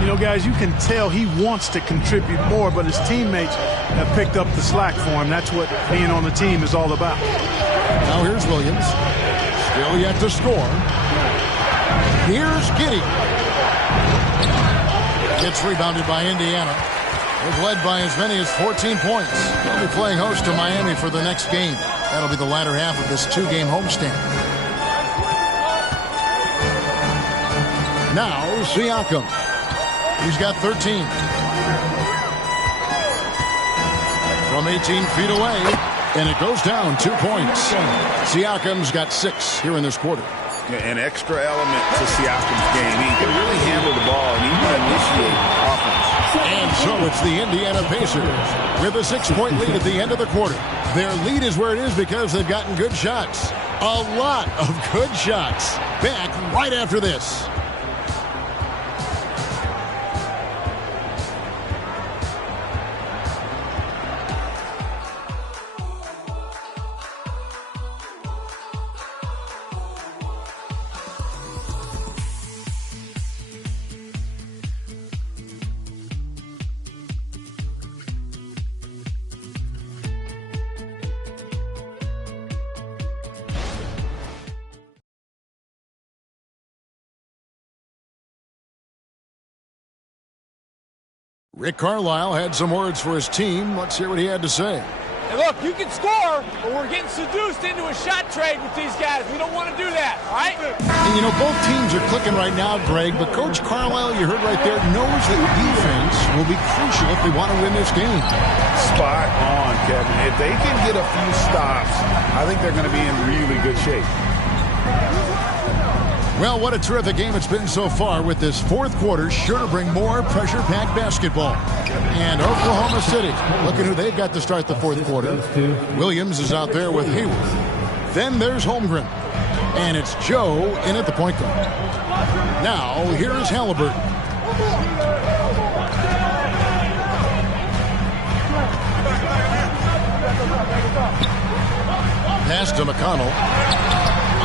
You know, guys, you can tell he wants to contribute more, but his teammates have picked up the slack for him. That's what being on the team is all about. Now here's Williams. Still yet to score. Here's Giddey. Gets rebounded by Indiana. They've led by as many as 14 points. They'll be playing host to Miami for the next game. That'll be the latter half of this 2-game homestand. Now Siakam. He's got 13. From 18 feet away. And it goes down 2 points. Siakam's got 6 here in this quarter. An extra element to Siakam's game. He can really handle the ball and even initiate offense. And so it's the Indiana Pacers with a 6-point lead at the end of the quarter. Their lead is where it is because they've gotten good shots. A lot of good shots. Back right after this. Rick Carlisle had some words for his team. Let's hear what he had to say. And look, you can score, but we're getting seduced into a shot trade with these guys. We don't want to do that, all right? And, you know, both teams are clicking right now, Greg, but Coach Carlisle, you heard right there, knows that defense will be crucial if they want to win this game. Spot on, Kevin. If they can get a few stops, I think they're going to be in really good shape. Well, what a terrific game it's been so far, with this fourth quarter sure to bring more pressure-packed basketball. And Oklahoma City, look at who they've got to start the fourth quarter. Williams is out there with Hayward. Then there's Holmgren. And it's Joe in at the point guard. Now, here's Halliburton. Pass to McConnell.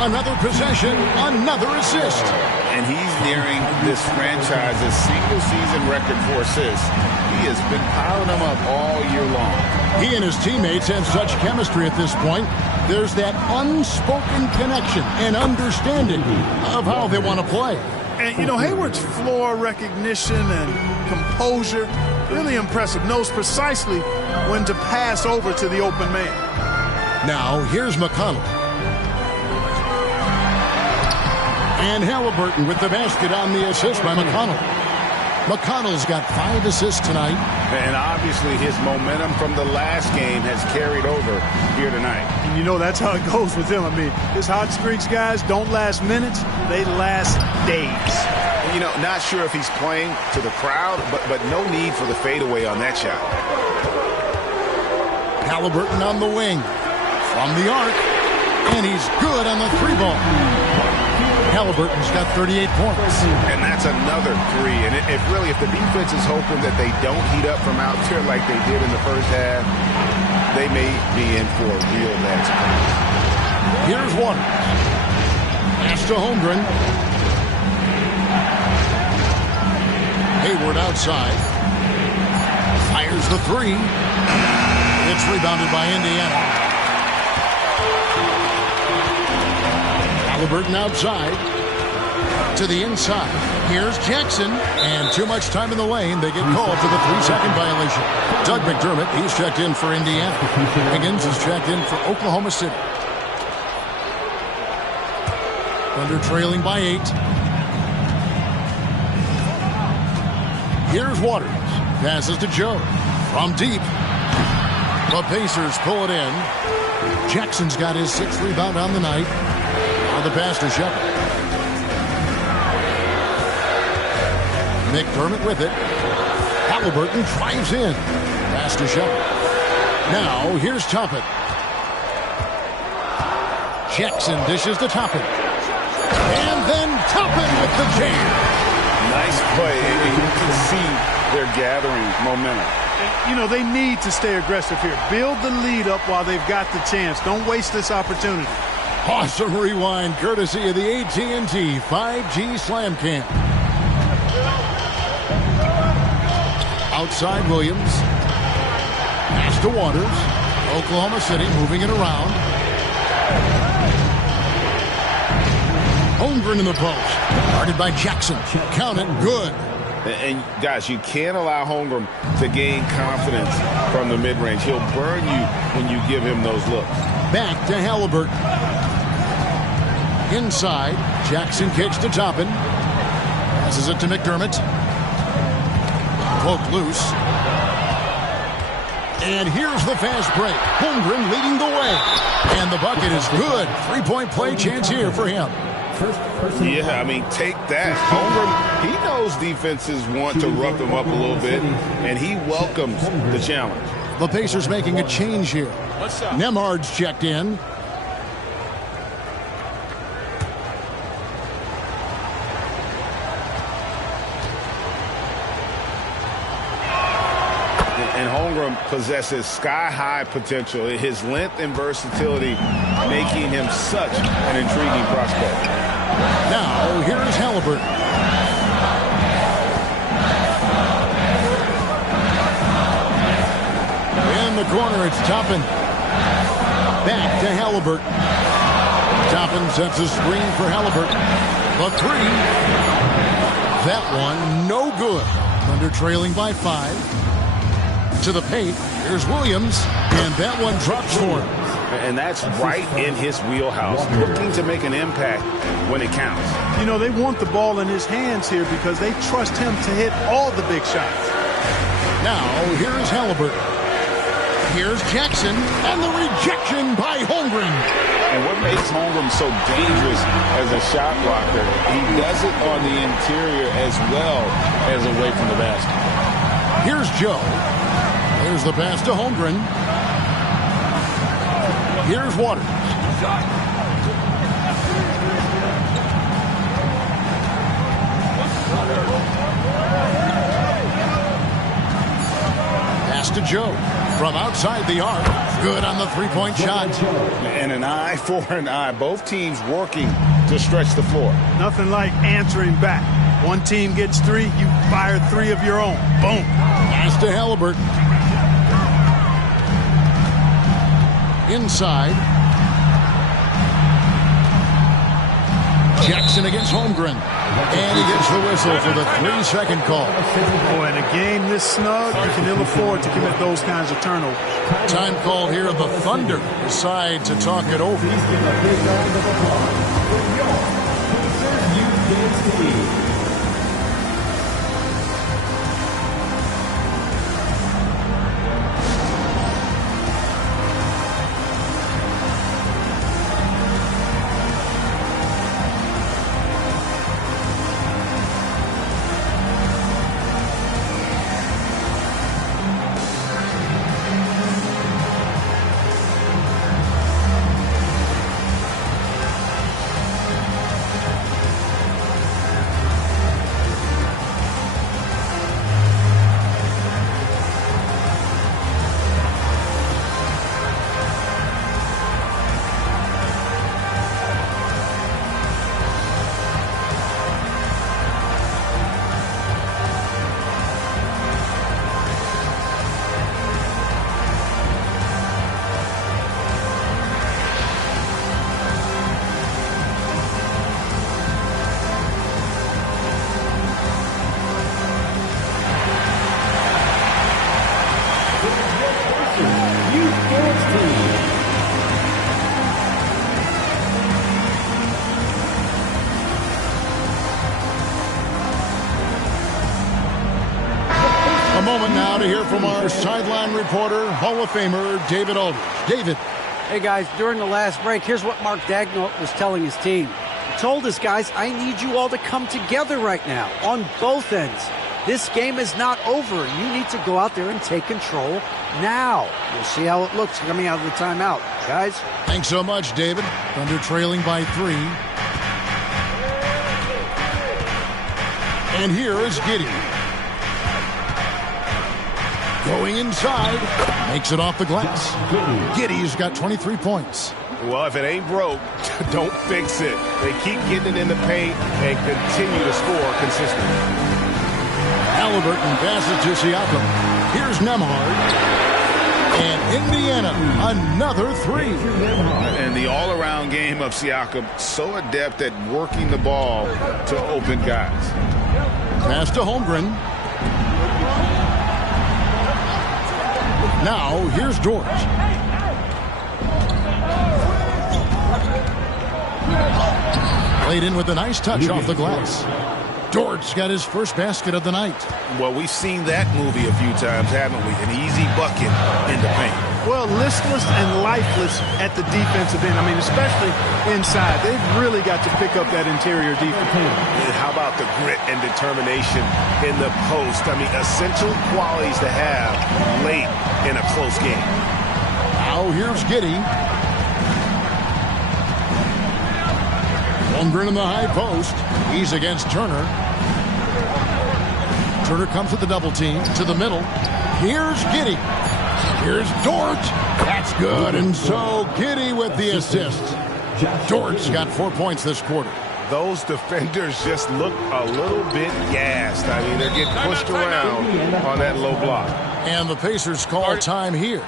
Another possession, another assist. And he's nearing this franchise's single-season record for assists. He has been piling them up all year long. He and his teammates have such chemistry at this point. There's that unspoken connection and understanding of how they want to play. And, you know, Hayward's floor recognition and composure, really impressive. Knows precisely when to pass over to the open man. Now, here's McConnell. And Halliburton with the basket on the assist by McConnell. McConnell's got 5 assists tonight. And obviously his momentum from the last game has carried over here tonight. And you know that's how it goes with him. I mean, his hot streaks, guys, don't last minutes. They last days. You know, not sure if he's playing to the crowd, but no need for the fadeaway on that shot. Halliburton on the wing. From the arc. And he's good on the 3-ball. Halliburton's got 38 points. And that's another 3. And if the defense is hoping that they don't heat up from out there like they did in the first half, they may be in for a real bad surprise. Here's one. Pass to Holmgren. Hayward outside. Fires the 3. It's rebounded by Indiana. Halliburton outside to the inside. Here's Jackson, and too much time in the lane. They get called for the 3-second violation. Doug McDermott, he's checked in for Indiana. Higgins is checked in for Oklahoma City. Thunder trailing by 8. Here's Waters. Passes to Joe. From deep. The Pacers pull it in. Jackson's got his 6th rebound on the night. The pass to Shepard. McDermott with it. Halliburton drives in. Pass to Shepard. Now here's Toppin. Jackson dishes to Toppin. And then Toppin with the jam. Nice play. You can see they're gathering momentum. You know, they need to stay aggressive here. Build the lead up while they've got the chance. Don't waste this opportunity. Awesome rewind courtesy of the AT&T 5G Slam Cam. Outside Williams. Pass to Waters. Oklahoma City moving it around. Holmgren in the post. Guarded by Jackson. Count it. Good. And, guys, you can't allow Holmgren to gain confidence from the mid-range. He'll burn you when you give him those looks. Back to Halliburton. Inside, Jackson kicks to Toppin. Passes it to McDermott. Poke loose. And here's the fast break. Holmgren leading the way. And the bucket is good. 3-point play chance here for him. Yeah, I mean, take that. Holmgren, he knows defenses want to rough him up a little bit, and he welcomes the challenge. The Pacers making a change here. Nemhard's checked in. And Holmgren possesses sky-high potential. His length and versatility making him such an intriguing prospect. Now, here's Halliburton. In the corner, it's Toppin. Back to Halliburton. Toppin sets a screen for Halliburton. The 3. That one, no good. Thunder trailing by 5. To the paint. Here's Williams. And that one drops for him. And that's right in his wheelhouse, looking to make an impact when it counts. You know, they want the ball in his hands here because they trust him to hit all the big shots. Now, here's Halliburton. Here's Jackson, and the rejection by Holmgren. And what makes Holmgren so dangerous as a shot blocker, he does it on the interior as well as away from the basket. Here's Joe. There's the pass to Holmgren. Here's Waters. Pass to Joe. From outside the arc. Good on the three-point shot. And an eye for an eye. Both teams working to stretch the floor. Nothing like answering back. One team gets 3, you fire 3 of your own. Boom. Pass to Halliburton. Inside. Jackson against Holmgren. And he gets the whistle for the 3-second call. Boy, in a game this snug, you can ill afford to commit those kinds of turnovers. Time called here. The Thunder decide to talk it over. A moment now to hear from our sideline reporter, Hall of Famer David Aldridge. David. Hey, guys, during the last break, here's what Mark Daigneault was telling his team. He told us, guys, I need you all to come together right now on both ends. This game is not over. You need to go out there and take control now. We'll see how it looks coming out of the timeout. Guys? Thanks so much, David. Thunder trailing by 3. And here is Giddey. Going inside. Makes it off the glass. Giddey's got 23 points. Well, if it ain't broke, don't fix it. They keep getting it in the paint and continue to score consistently. Halliburton passes to Siakam. Here's Nembhard. And Indiana, another 3. And the all-around game of Siakam, so adept at working the ball to open guys. Pass to Holmgren. Now, here's Dort. Played in with a nice touch off the glass. Dort's got his first basket of the night. Well, we've seen that movie a few times, haven't we? An easy bucket in the paint. Well, listless and lifeless at the defensive end. I mean, especially inside. They've really got to pick up that interior defense. And how about the grit and determination in the post? I mean, essential qualities to have late in a close game. Now here's Giddey. Holmgren in the high post. He's against Turner. Turner comes with the double team to the middle. Here's Giddey. Here's Dort. That's good. And so Giddey with the assist. Dort's got 4 points this quarter. Those defenders just look a little bit gassed. I mean, they're getting pushed around on that low block. And the Pacers call time here.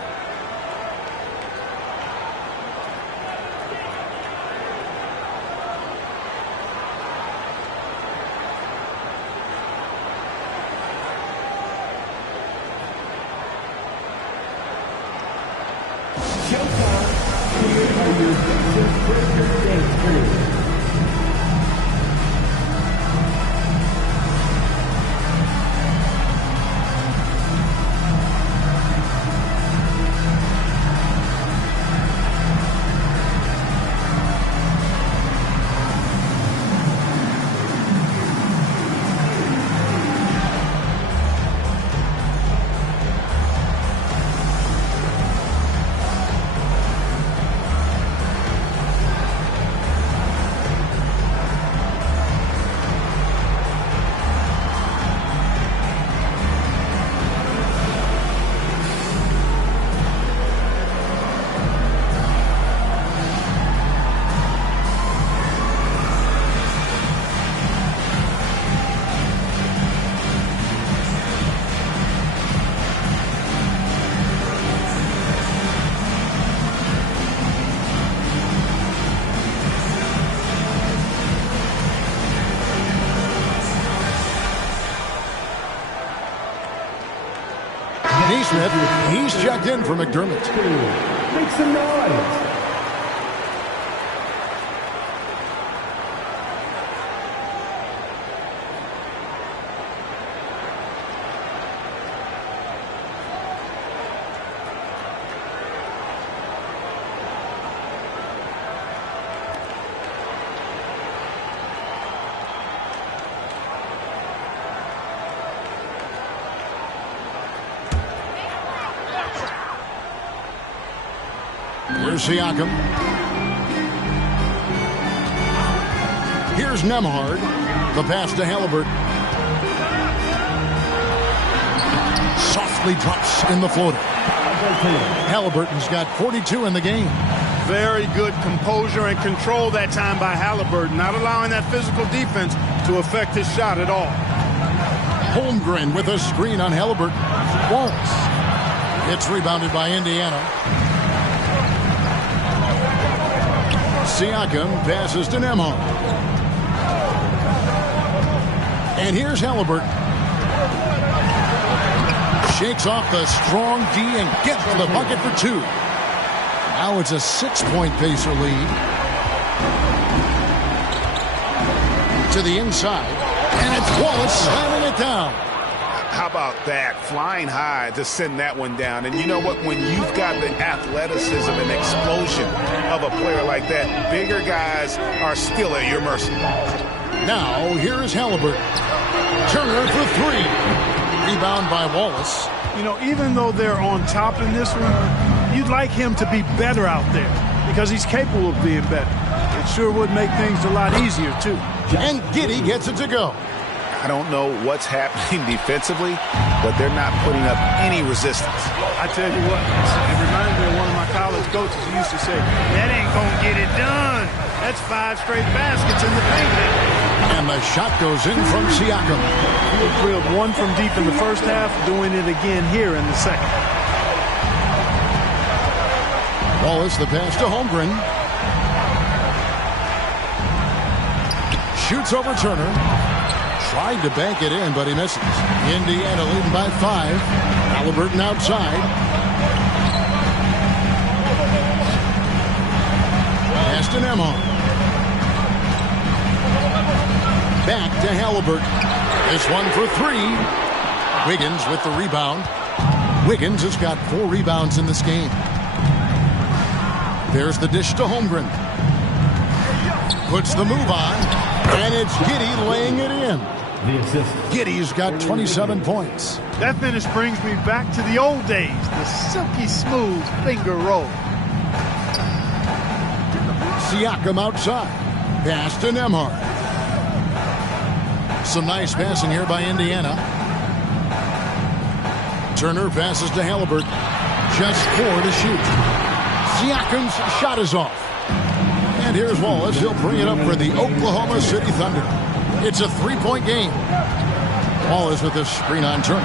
your Pacers Christmas Day crew. Smith, he's checked in for McDermott. Make some noise. Here's Siakam. Here's Nembhard. The pass to Halliburton. Softly drops in the floater. Halliburton's got 42 in the game. Very good composure and control that time by Halliburton, not allowing that physical defense to affect his shot at all. Holmgren with a screen on Halliburton. Wallace. It's rebounded by Indiana. Siakam passes to Nembhard. And here's Halliburton. Shakes off the strong D and gets the bucket for two. Now it's a 6-point Pacer lead. To the inside. And it's Wallace slamming it down. How about that? Flying high to send that one down. And you know what? When you've got the athleticism and explosion of a player like that, bigger guys are still at your mercy. Now, here is Halliburton. Turner for three. Rebound by Wallace. You know, even though they're on top in this one, you'd like him to be better out there because he's capable of being better. It sure would make things a lot easier, too. And Giddey gets it to go. I don't know what's happening defensively, but they're not putting up any resistance. I tell you what, it reminds me of one of my college coaches who used to say, that ain't going to get it done. That's 5 straight baskets in the paint. And the shot goes in from Siakam. He drilled one from deep in the first half, doing it again here in the second. Wallace, the pass to Holmgren. Shoots over Turner. Tried to bank it in, but he misses. Indiana leading by 5. Halliburton outside. Pass to Nembhard. Back to Halliburton. This one for 3. Wiggins with the rebound. Wiggins has got 4 rebounds in this game. There's the dish to Holmgren. Puts the move on. And it's Giddey laying it in. Giddey's got 27 points. That finish brings me back to the old days, the silky smooth finger roll. Siakam outside. Pass to Nembhard. Some nice passing here by Indiana. Turner passes to Halliburton. Just 4 to shoot. Siakam's shot is off. And here's Wallace. He'll bring it up for the Oklahoma City Thunder. It's a 3-point game. Wallace with the screen on Turner.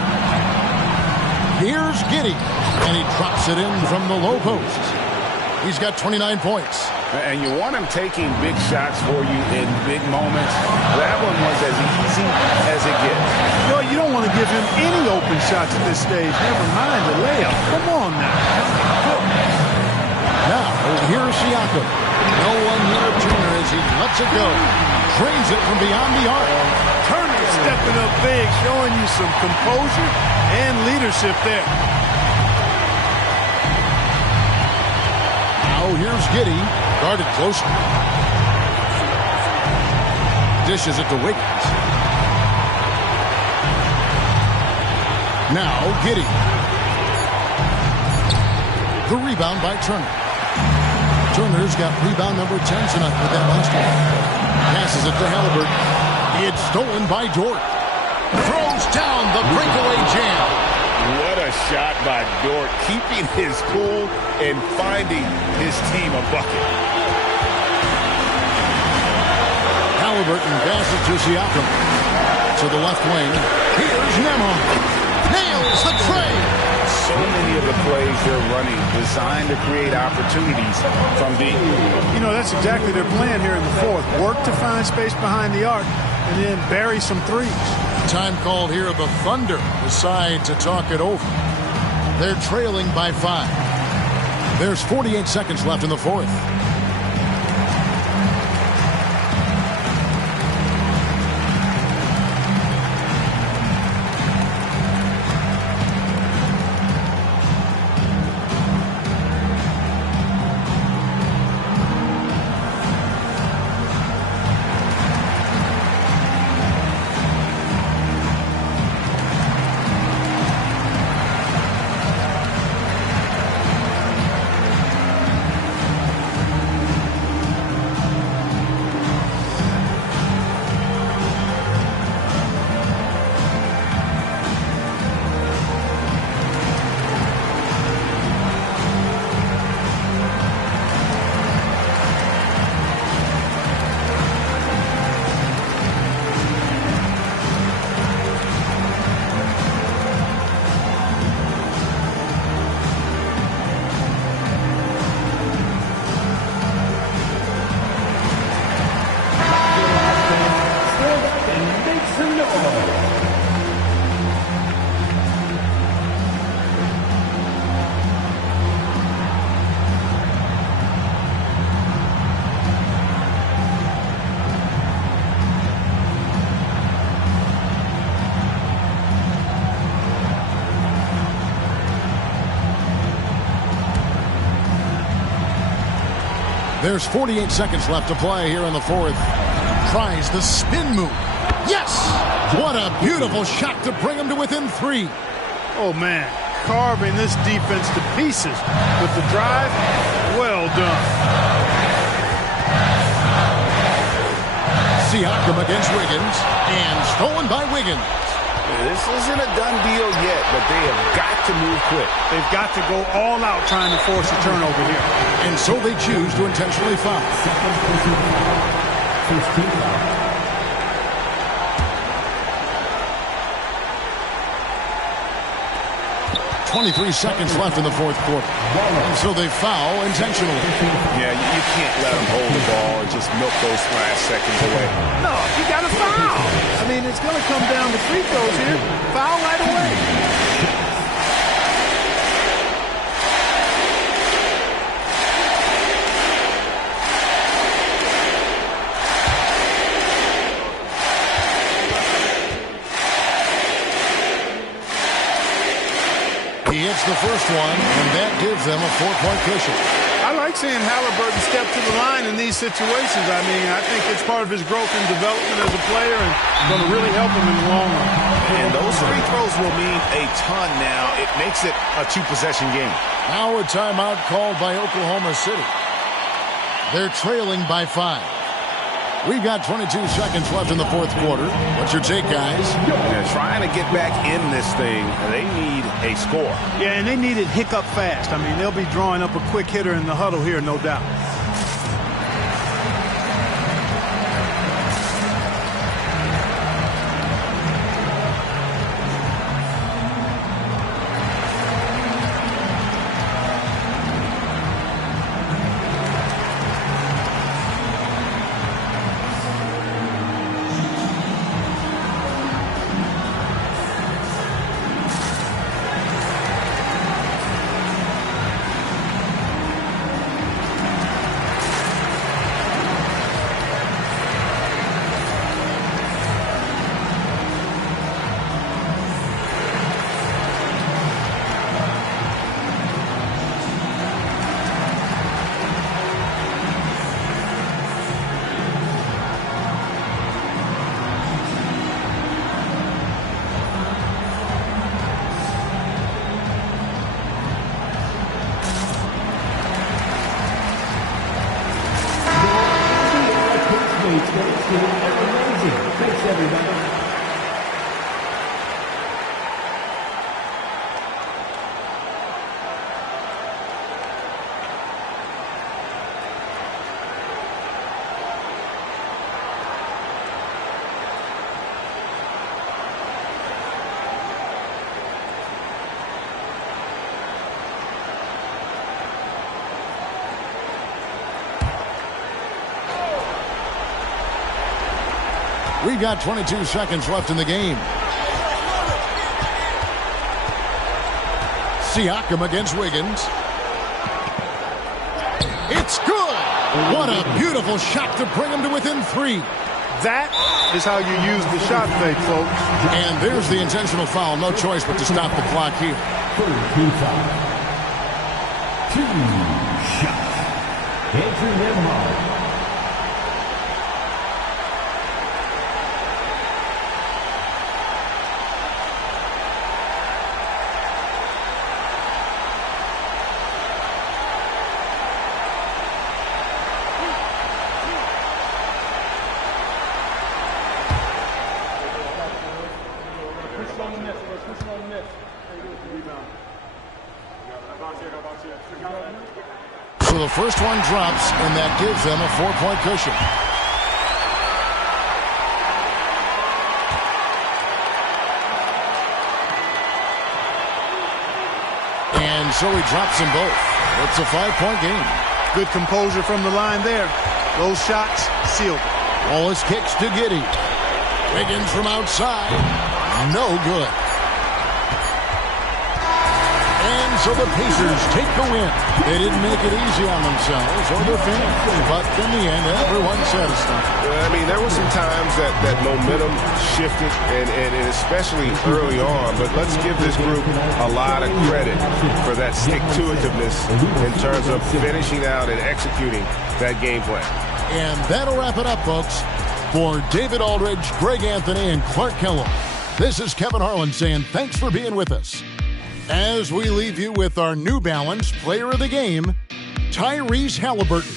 Here's Giddey. And he drops it in from the low post. He's got 29 points. And you want him taking big shots for you in big moments. That one was as easy as it gets. No, you don't want to give him any open shots at this stage. Never mind the layup. Come on now. Now, here's Siakam. No one near Turner as he lets it go. Drains it from beyond the arc. Turner stepping up big, showing you some composure and leadership there. Now here's Giddey, guarded closely. Dishes it to Wiggins. Now Giddey. The rebound by Turner. Turner's got rebound number 10 tonight with that last one. Passes it to Halliburton. It's stolen by Dort. Throws down the breakaway jam. What a shot by Dort, keeping his cool and finding his team a bucket. Halliburton passes to Siakam. To the left wing. Here's Nemhard. Nails the tray. So many of the plays they're running designed to create opportunities from deep. You know, that's exactly their plan here in the fourth. Work to find space behind the arc and then bury some threes. Time called here. The Thunder decide to talk it over. They're trailing by 5. There's 48 seconds left in the fourth. There's 48 seconds left to play here in the fourth. Tries the spin move. Yes! What a beautiful shot to bring him to within 3. Oh, man. Carving this defense to pieces with the drive. Well done. Siakam against Wiggins. And stolen by Wiggins. This isn't a done deal yet, but they have got to move quick. They've got to go all out trying to force a turnover here. And so they choose to intentionally foul. 23 seconds left in the fourth quarter. And so they foul intentionally. Yeah, you can't let them hold the ball and just milk those last seconds away. No, you got to foul. I mean, it's going to come down to free throws here. Foul right away. He hits the first one, and that gives them a 4-point cushion. I like seeing Halliburton step to the line in these situations. I mean, I think it's part of his growth and development as a player and going to really help him in the long run. And those free throws will mean a ton now. It makes it a 2-possession game. Now a timeout called by Oklahoma City. They're trailing by 5. We've got 22 seconds left in the fourth quarter. What's your take, guys? They're trying to get back in this thing. They need a score. Yeah, and they need it hiccup fast. I mean, they'll be drawing up a quick hitter in the huddle here, no doubt. We've got 22 seconds left in the game. Siakam against Wiggins. It's good. What a beautiful shot to bring him to within 3. That is how you use the shot fake, folks. And there's the intentional foul. No choice but to stop the clock here. 2 shots. Answering them hard. So the first one drops, and that gives them a 4-point cushion. And so he drops them both. It's a 5-point game. Good composure from the line there. Those shots sealed. Wallace kicks to Giddey. Wiggins from outside. No good. And so the Pacers take the win. They didn't make it easy on themselves or their fans, but in the end, everyone's satisfied. I mean, there were some times that momentum shifted, and especially early on, but let's give this group a lot of credit for that stick-to-itiveness in terms of finishing out and executing that game plan. And that'll wrap it up, folks. For David Aldridge, Greg Anthony, and Clark Kellogg, this is Kevin Harlan saying thanks for being with us. As we leave you with our New Balance Player of the Game, Tyrese Halliburton.